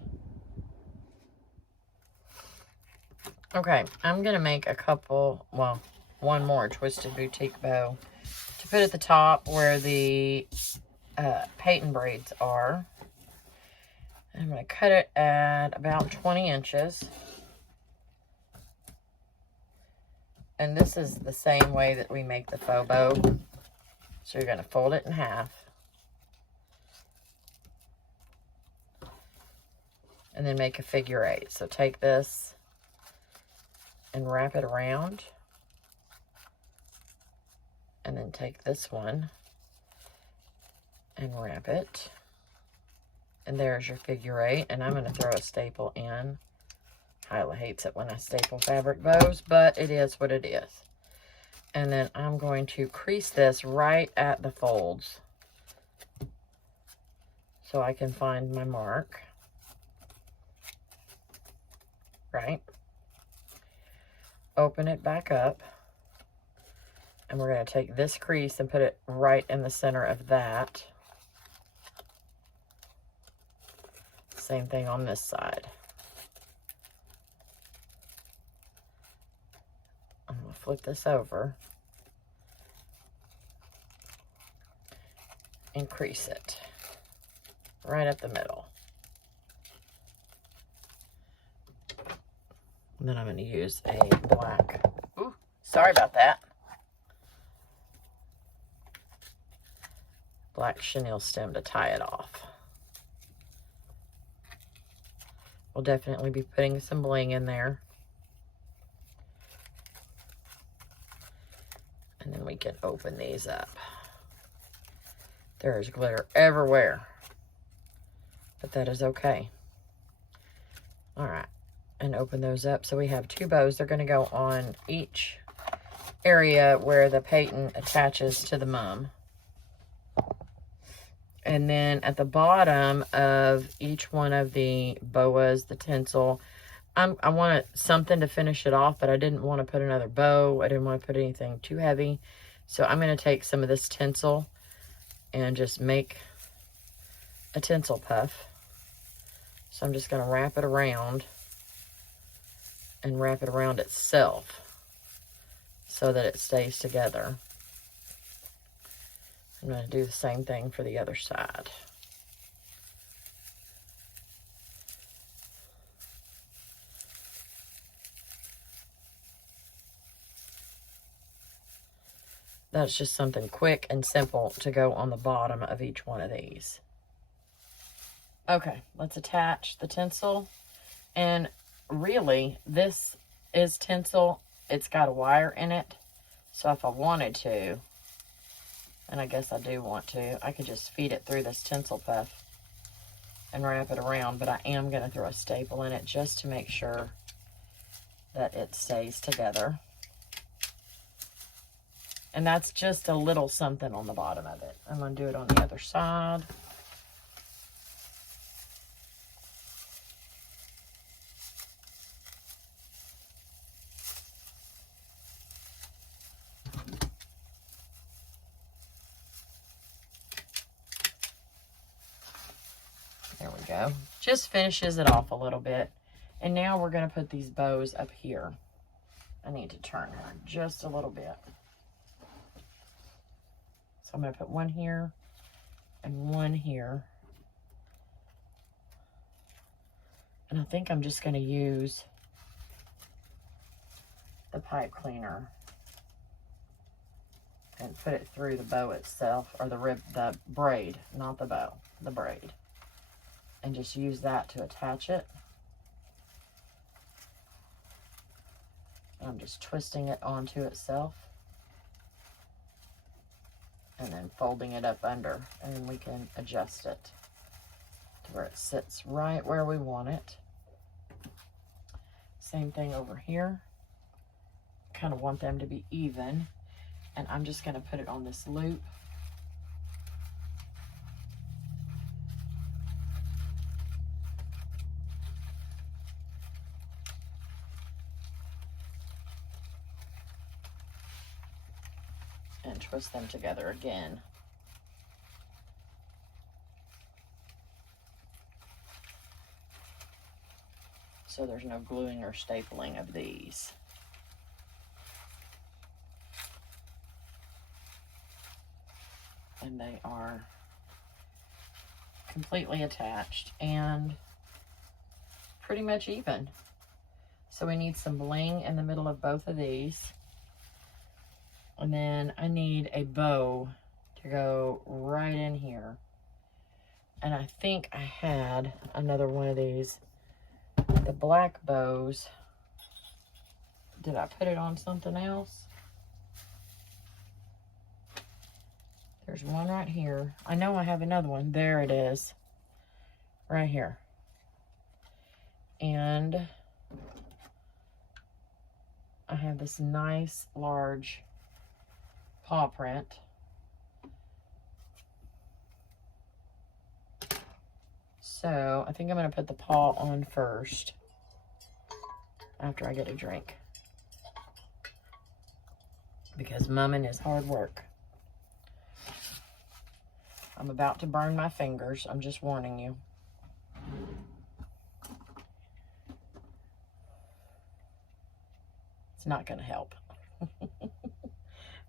Okay, I'm gonna make a couple, well, one more twisted boutique bow to put at the top where the patent braids are. I'm gonna cut it at about 20 inches. And this is the same way that we make the faux bow. So you're going to fold it in half. And then make a figure 8. So take this and wrap it around. And then take this one and wrap it. And there's your figure 8. And I'm going to throw a staple in. Hyla hates it when I staple fabric bows, but it is what it is. And then I'm going to crease this right at the folds so I can find my mark. Right? Open it back up. And we're going to take this crease and put it right in the center of that. Same thing on this side. I'm going to flip this over and crease it right up the middle. And then I'm going to use a black, ooh, sorry about that, black chenille stem to tie it off. We'll definitely be putting some bling in there. And then we can open these up. There's glitter everywhere, but that is okay. All right, and open those up. So we have 2 bows. They're gonna go on each area where the patent attaches to the mum. And then at the bottom of each one of the boas, the tinsel, I wanted something to finish it off, but I didn't want to put another bow. I didn't want to put anything too heavy. So I'm going to take some of this tinsel and just make a tinsel puff. So I'm just going to wrap it around and wrap it around itself so that it stays together. I'm going to do the same thing for the other side. That's just something quick and simple to go on the bottom of each one of these. Okay, let's attach the tinsel. And really, this is tinsel. It's got a wire in it. So if I wanted to, and I guess I do want to, I could just feed it through this tinsel puff and wrap it around. But I am going to throw a staple in it just to make sure that it stays together. And that's just a little something on the bottom of it. I'm going to do it on the other side. There we go. Just finishes it off a little bit. And now we're going to put these bows up here. I need to turn her just a little bit. So I'm going to put one here and one here. And I think I'm just going to use the pipe cleaner and put it through the bow itself, or the braid, not the bow, the braid. And just use that to attach it. I'm just twisting it onto itself. And then folding it up under, and we can adjust it to where it sits right where we want it. Same thing over here. Kind of want them to be even, and I'm just going to put it on this loop. And twist them together again. So there's no gluing or stapling of these. And they are completely attached and pretty much even. So we need some bling in the middle of both of these. And then I need a bow to go right in here. And I think I had another one of these. The black bows. Did I put it on something else? There's one right here. I know I have another one. There it is. Right here. And I have this nice large paw print. So I think I'm going to put the paw on first after I get a drink, because mumming is hard work. I'm about to burn my fingers. I'm just warning you. It's not going to help.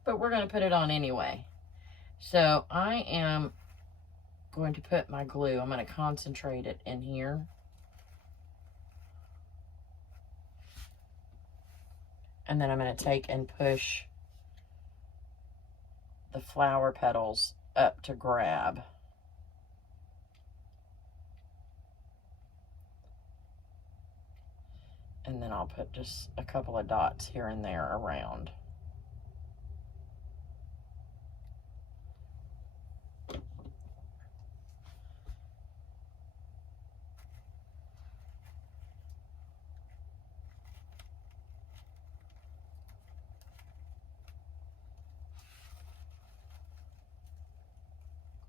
But we're going to put it on anyway. So I am going to put my glue. I'm going to concentrate it in here. And then I'm going to take and push the flower petals up to grab. And then I'll put just a couple of dots here and there around.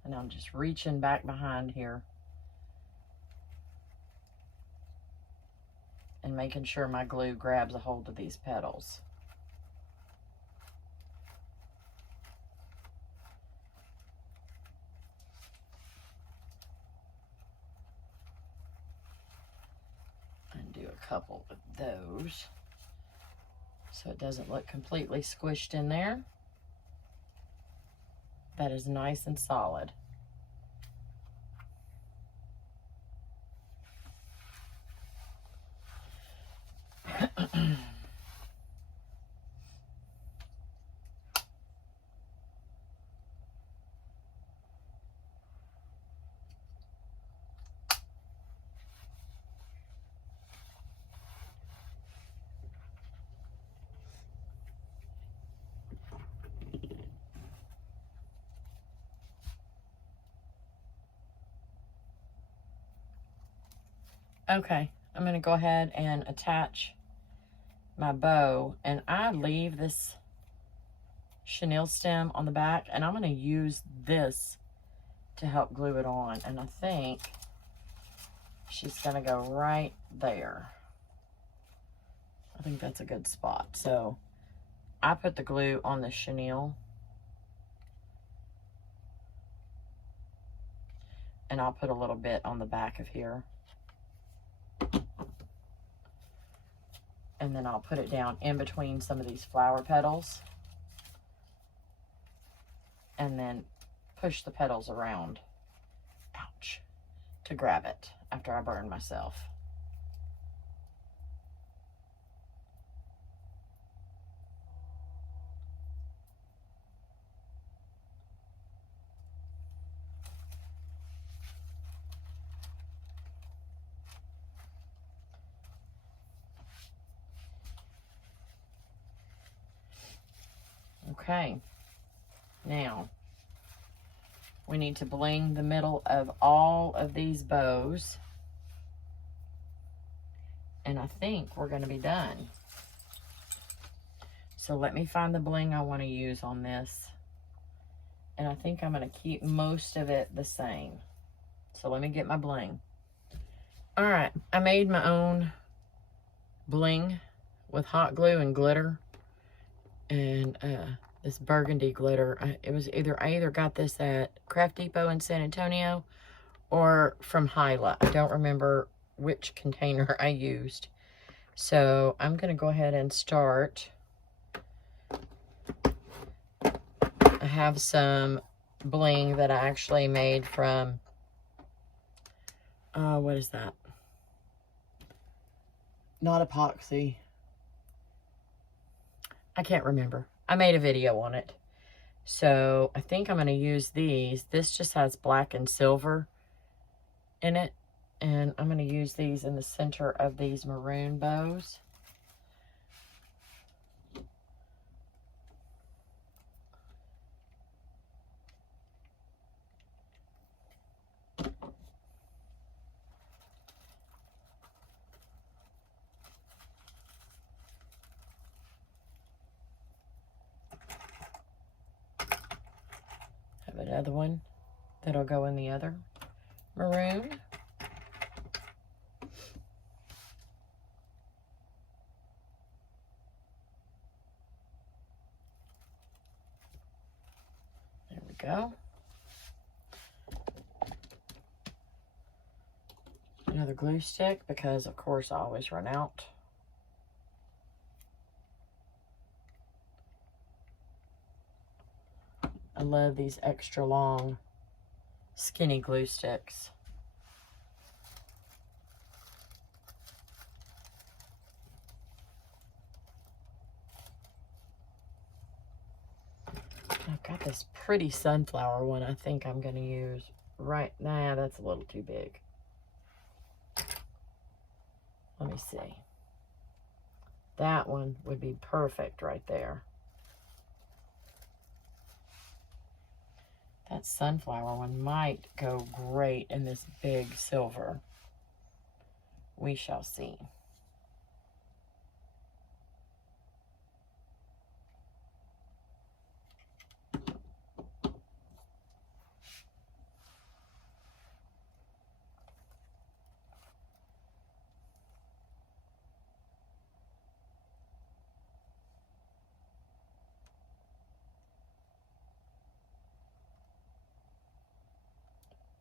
And I'm just reaching back behind here and making sure my glue grabs a hold of these petals. And do a couple of those so it doesn't look completely squished in there. That is nice and solid. Okay, I'm going to go ahead and attach my bow, and I leave this chenille stem on the back, and I'm going to use this to help glue it on, and I think she's going to go right there. I think that's a good spot. So I put the glue on the chenille, and I'll put a little bit on the back of here. And then I'll put it down in between some of these flower petals. And then push the petals around. Ouch. To grab it after I burn myself. Okay, now we need to bling the middle of all of these bows, and I think we're going to be done. So let me find the bling I want to use on this, and I think I'm going to keep most of it the same. So let me get my bling. All right, I made my own bling with hot glue and glitter, and this burgundy glitter. I either got this at Craft Depot in San Antonio or from Hyla. I don't remember which container I used. So I'm going to go ahead and start. I have some bling that I actually made from, what is that? Not epoxy. I can't remember. I made a video on it. So I think I'm going to use these. This just has black and silver in it. And I'm going to use these in the center of these maroon bows. Another one that'll go in the other maroon. There we go. Another glue stick, because of course I always run out. I love these extra long, skinny glue sticks. I've got this pretty sunflower one I think I'm going to use right now. That's a little too big. Let me see. That one would be perfect right there. That sunflower one might go great in this big silver. We shall see.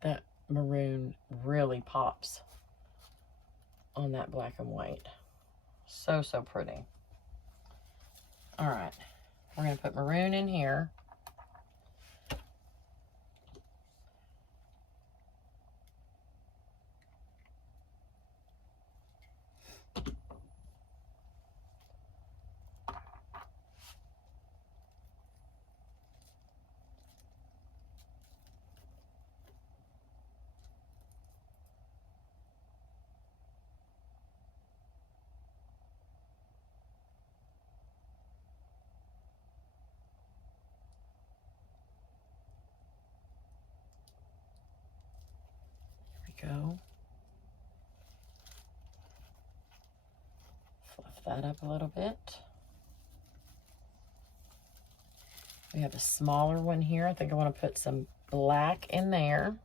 That maroon really pops on that black and white. So, so pretty. All right, we're going to put maroon in here. Go. Fluff that up a little bit. We have a smaller one here. I think I want to put some black in there.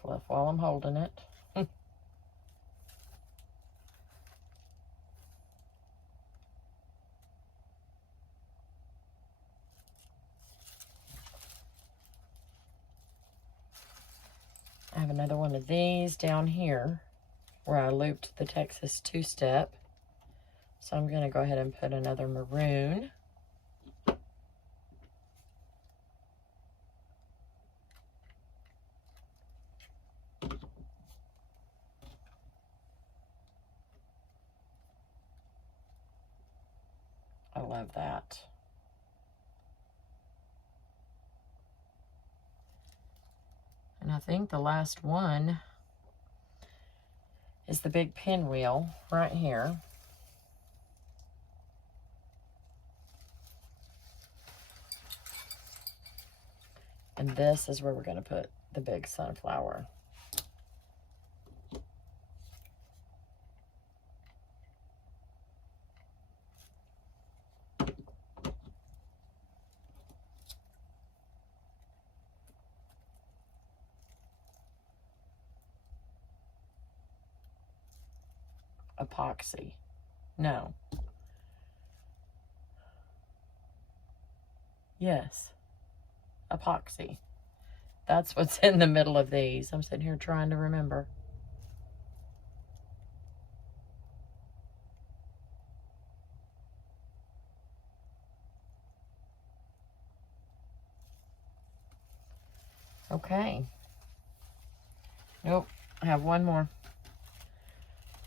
Fluff while I'm holding it. I have another one of these down here where I looped the Texas two-step. So I'm going to go ahead and put another maroon. I love that. And I think the last one is the big pinwheel right here. And this is where we're going to put the big sunflower. Epoxy. No. Yes. Epoxy. That's what's in the middle of these. I'm sitting here trying to remember. Okay. Nope. I have one more.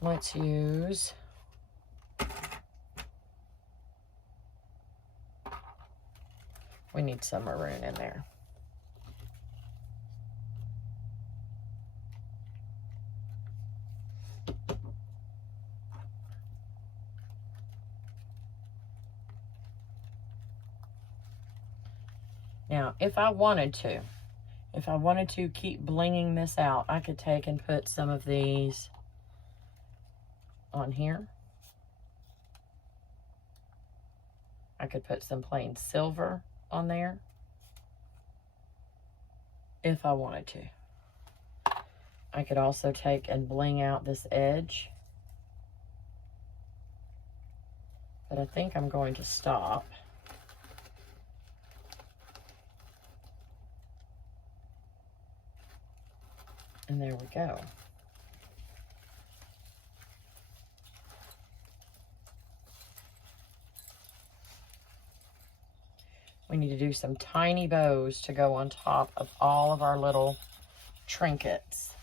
Let's use we need some maroon in there. Now, if I wanted to keep blinging this out, I could take and put some of these on here. I could put some plain silver on there if I wanted to. I could also take and bling out this edge. But I think I'm going to stop. And there we go. We need to do some tiny bows to go on top of all of our little trinkets.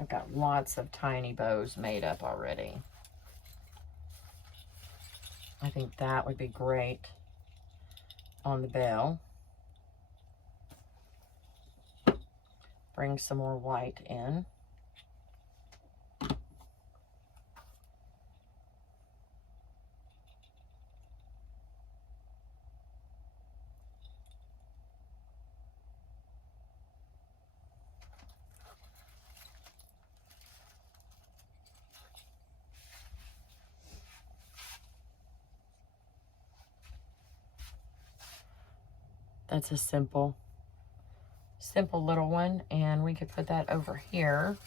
I've got lots of tiny bows made up already. I think that would be great on the bell. Bring some more white in. That's a simple little one, and we could put that over here.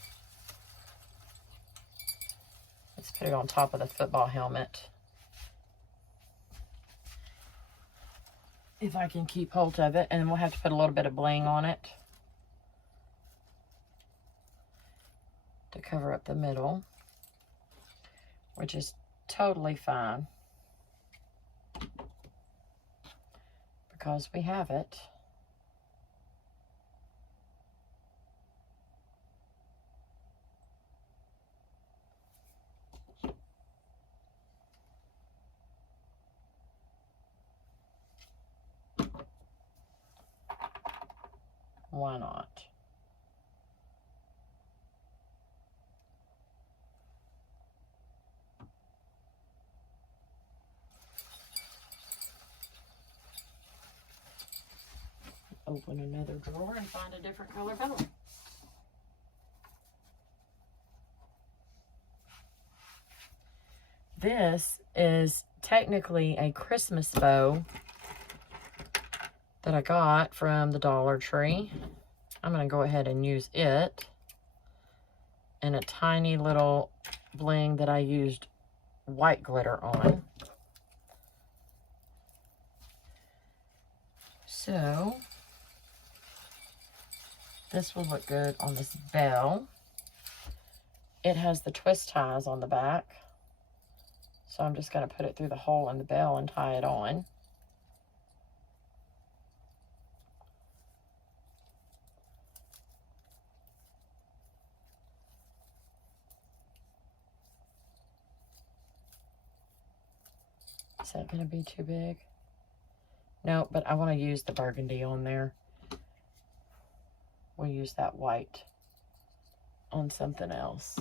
Let's put it on top of the football helmet. If I can keep hold of it, and we'll have to put a little bit of bling on it to cover up the middle, which is totally fine because we have it. Why not? Open another drawer and find a different color bow. This is technically a Christmas bow that I got from the Dollar Tree. I'm going to go ahead and use it and a tiny little bling that I used white glitter on. So this will look good on this bell. It has the twist ties on the back, so I'm just going to put it through the hole in the bell and tie it on. Is that going to be too big? No, but I want to use the burgundy on there. We'll use that white on something else.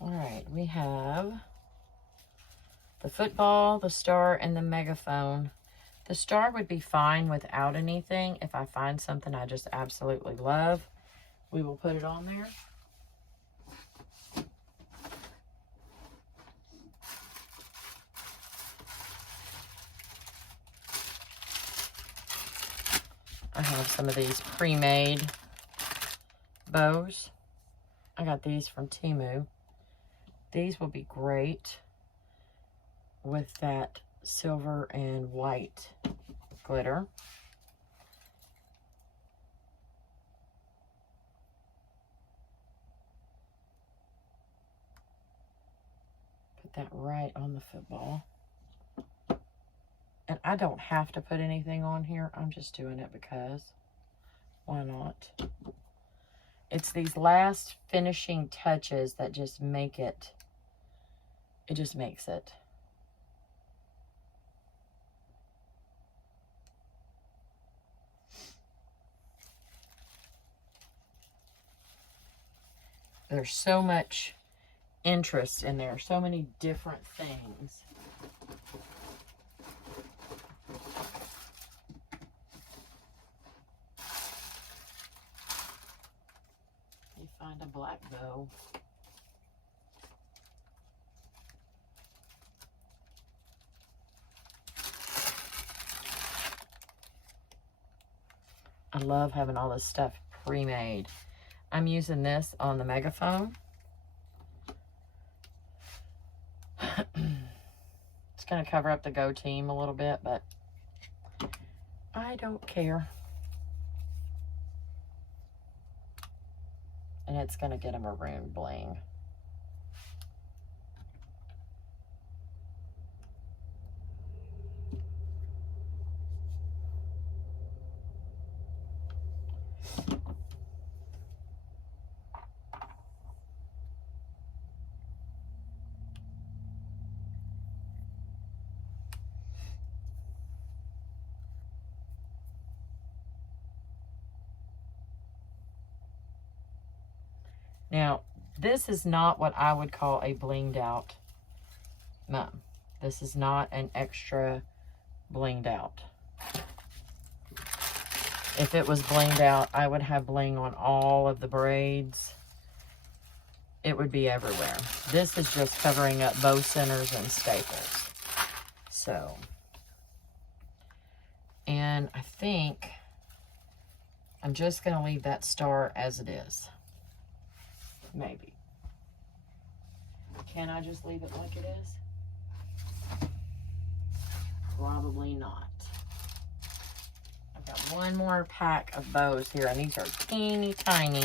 All right, we have the football, the star, and the megaphone. The star would be fine without anything. If I find something I just absolutely love, we will put it on there. I have some of these pre-made bows. I got these from TEMU. These will be great with that silver and white glitter. Put that right on the football. And I don't have to put anything on here. I'm just doing it because why not? It's these last finishing touches that just make it, it just makes it. There's so much interest in there, so many different things. You find a black bow. I love having all this stuff pre-made. I'm using this on the megaphone. It's going to cover up the Go Team a little bit, but I don't care. And it's going to get a maroon bling. Now, this is not what I would call a blinged out mum. This is not an extra blinged out. If it was blinged out, I would have bling on all of the braids. It would be everywhere. This is just covering up bow centers and staples. So, and I think I'm just going to leave that star as it is. Maybe. Can I just leave it like it is? Probably not. I've got one more pack of bows here, and these are teeny tiny.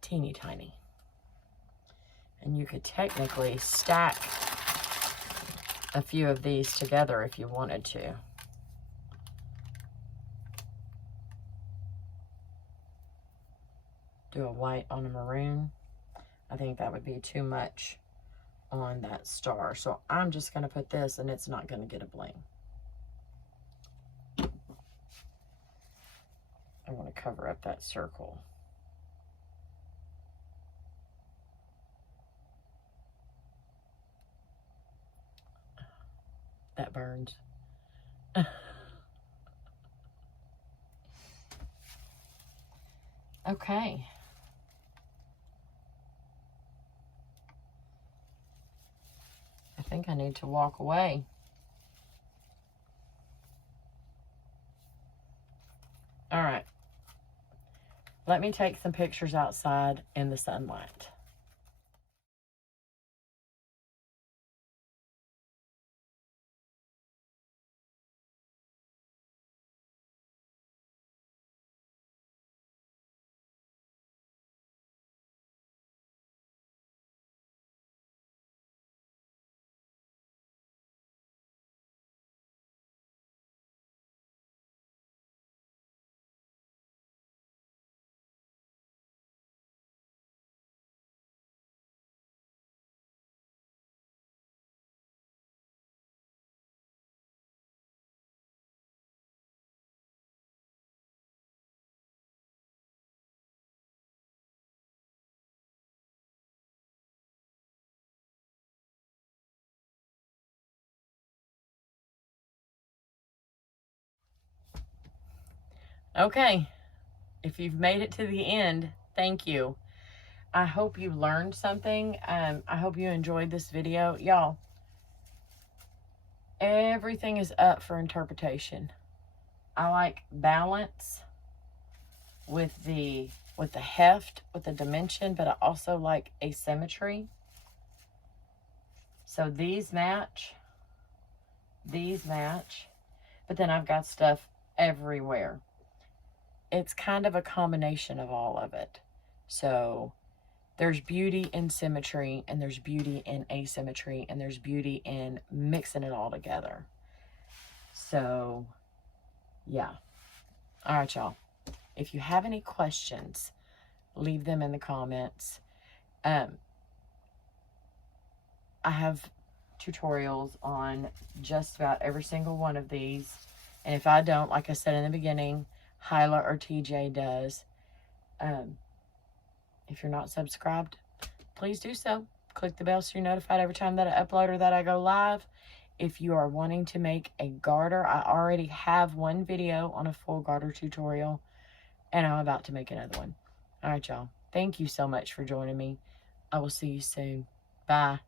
Teeny tiny. And you could technically stack a few of these together if you wanted to. Do a white on a maroon. I think that would be too much on that star. So I'm just going to put this, and it's not going to get a bling. I want to cover up that circle. That burns. Okay. I think I need to walk away. All right. Let me take some pictures outside in the sunlight. Okay, if you've made it to the end, thank you. I hope you learned something. I hope you enjoyed this video. Y'all, everything is up for interpretation. I like balance with the heft, with the dimension, but I also like asymmetry. So these match, but then I've got stuff everywhere. It's kind of a combination of all of it. So there's beauty in symmetry, and there's beauty in asymmetry, and there's beauty in mixing it all together. So, yeah. All right, y'all. If you have any questions, leave them in the comments. I have tutorials on just about every single one of these. And if I don't, like I said in the beginning, Hyla or TJ does. If you're not subscribed, please do so. Click the bell so you're notified every time that I upload or that I go live. If you are wanting to make a garter, I already have one video on a full garter tutorial, and I'm about to make another one. All right, y'all. Thank you so much for joining me. I will see you soon. Bye.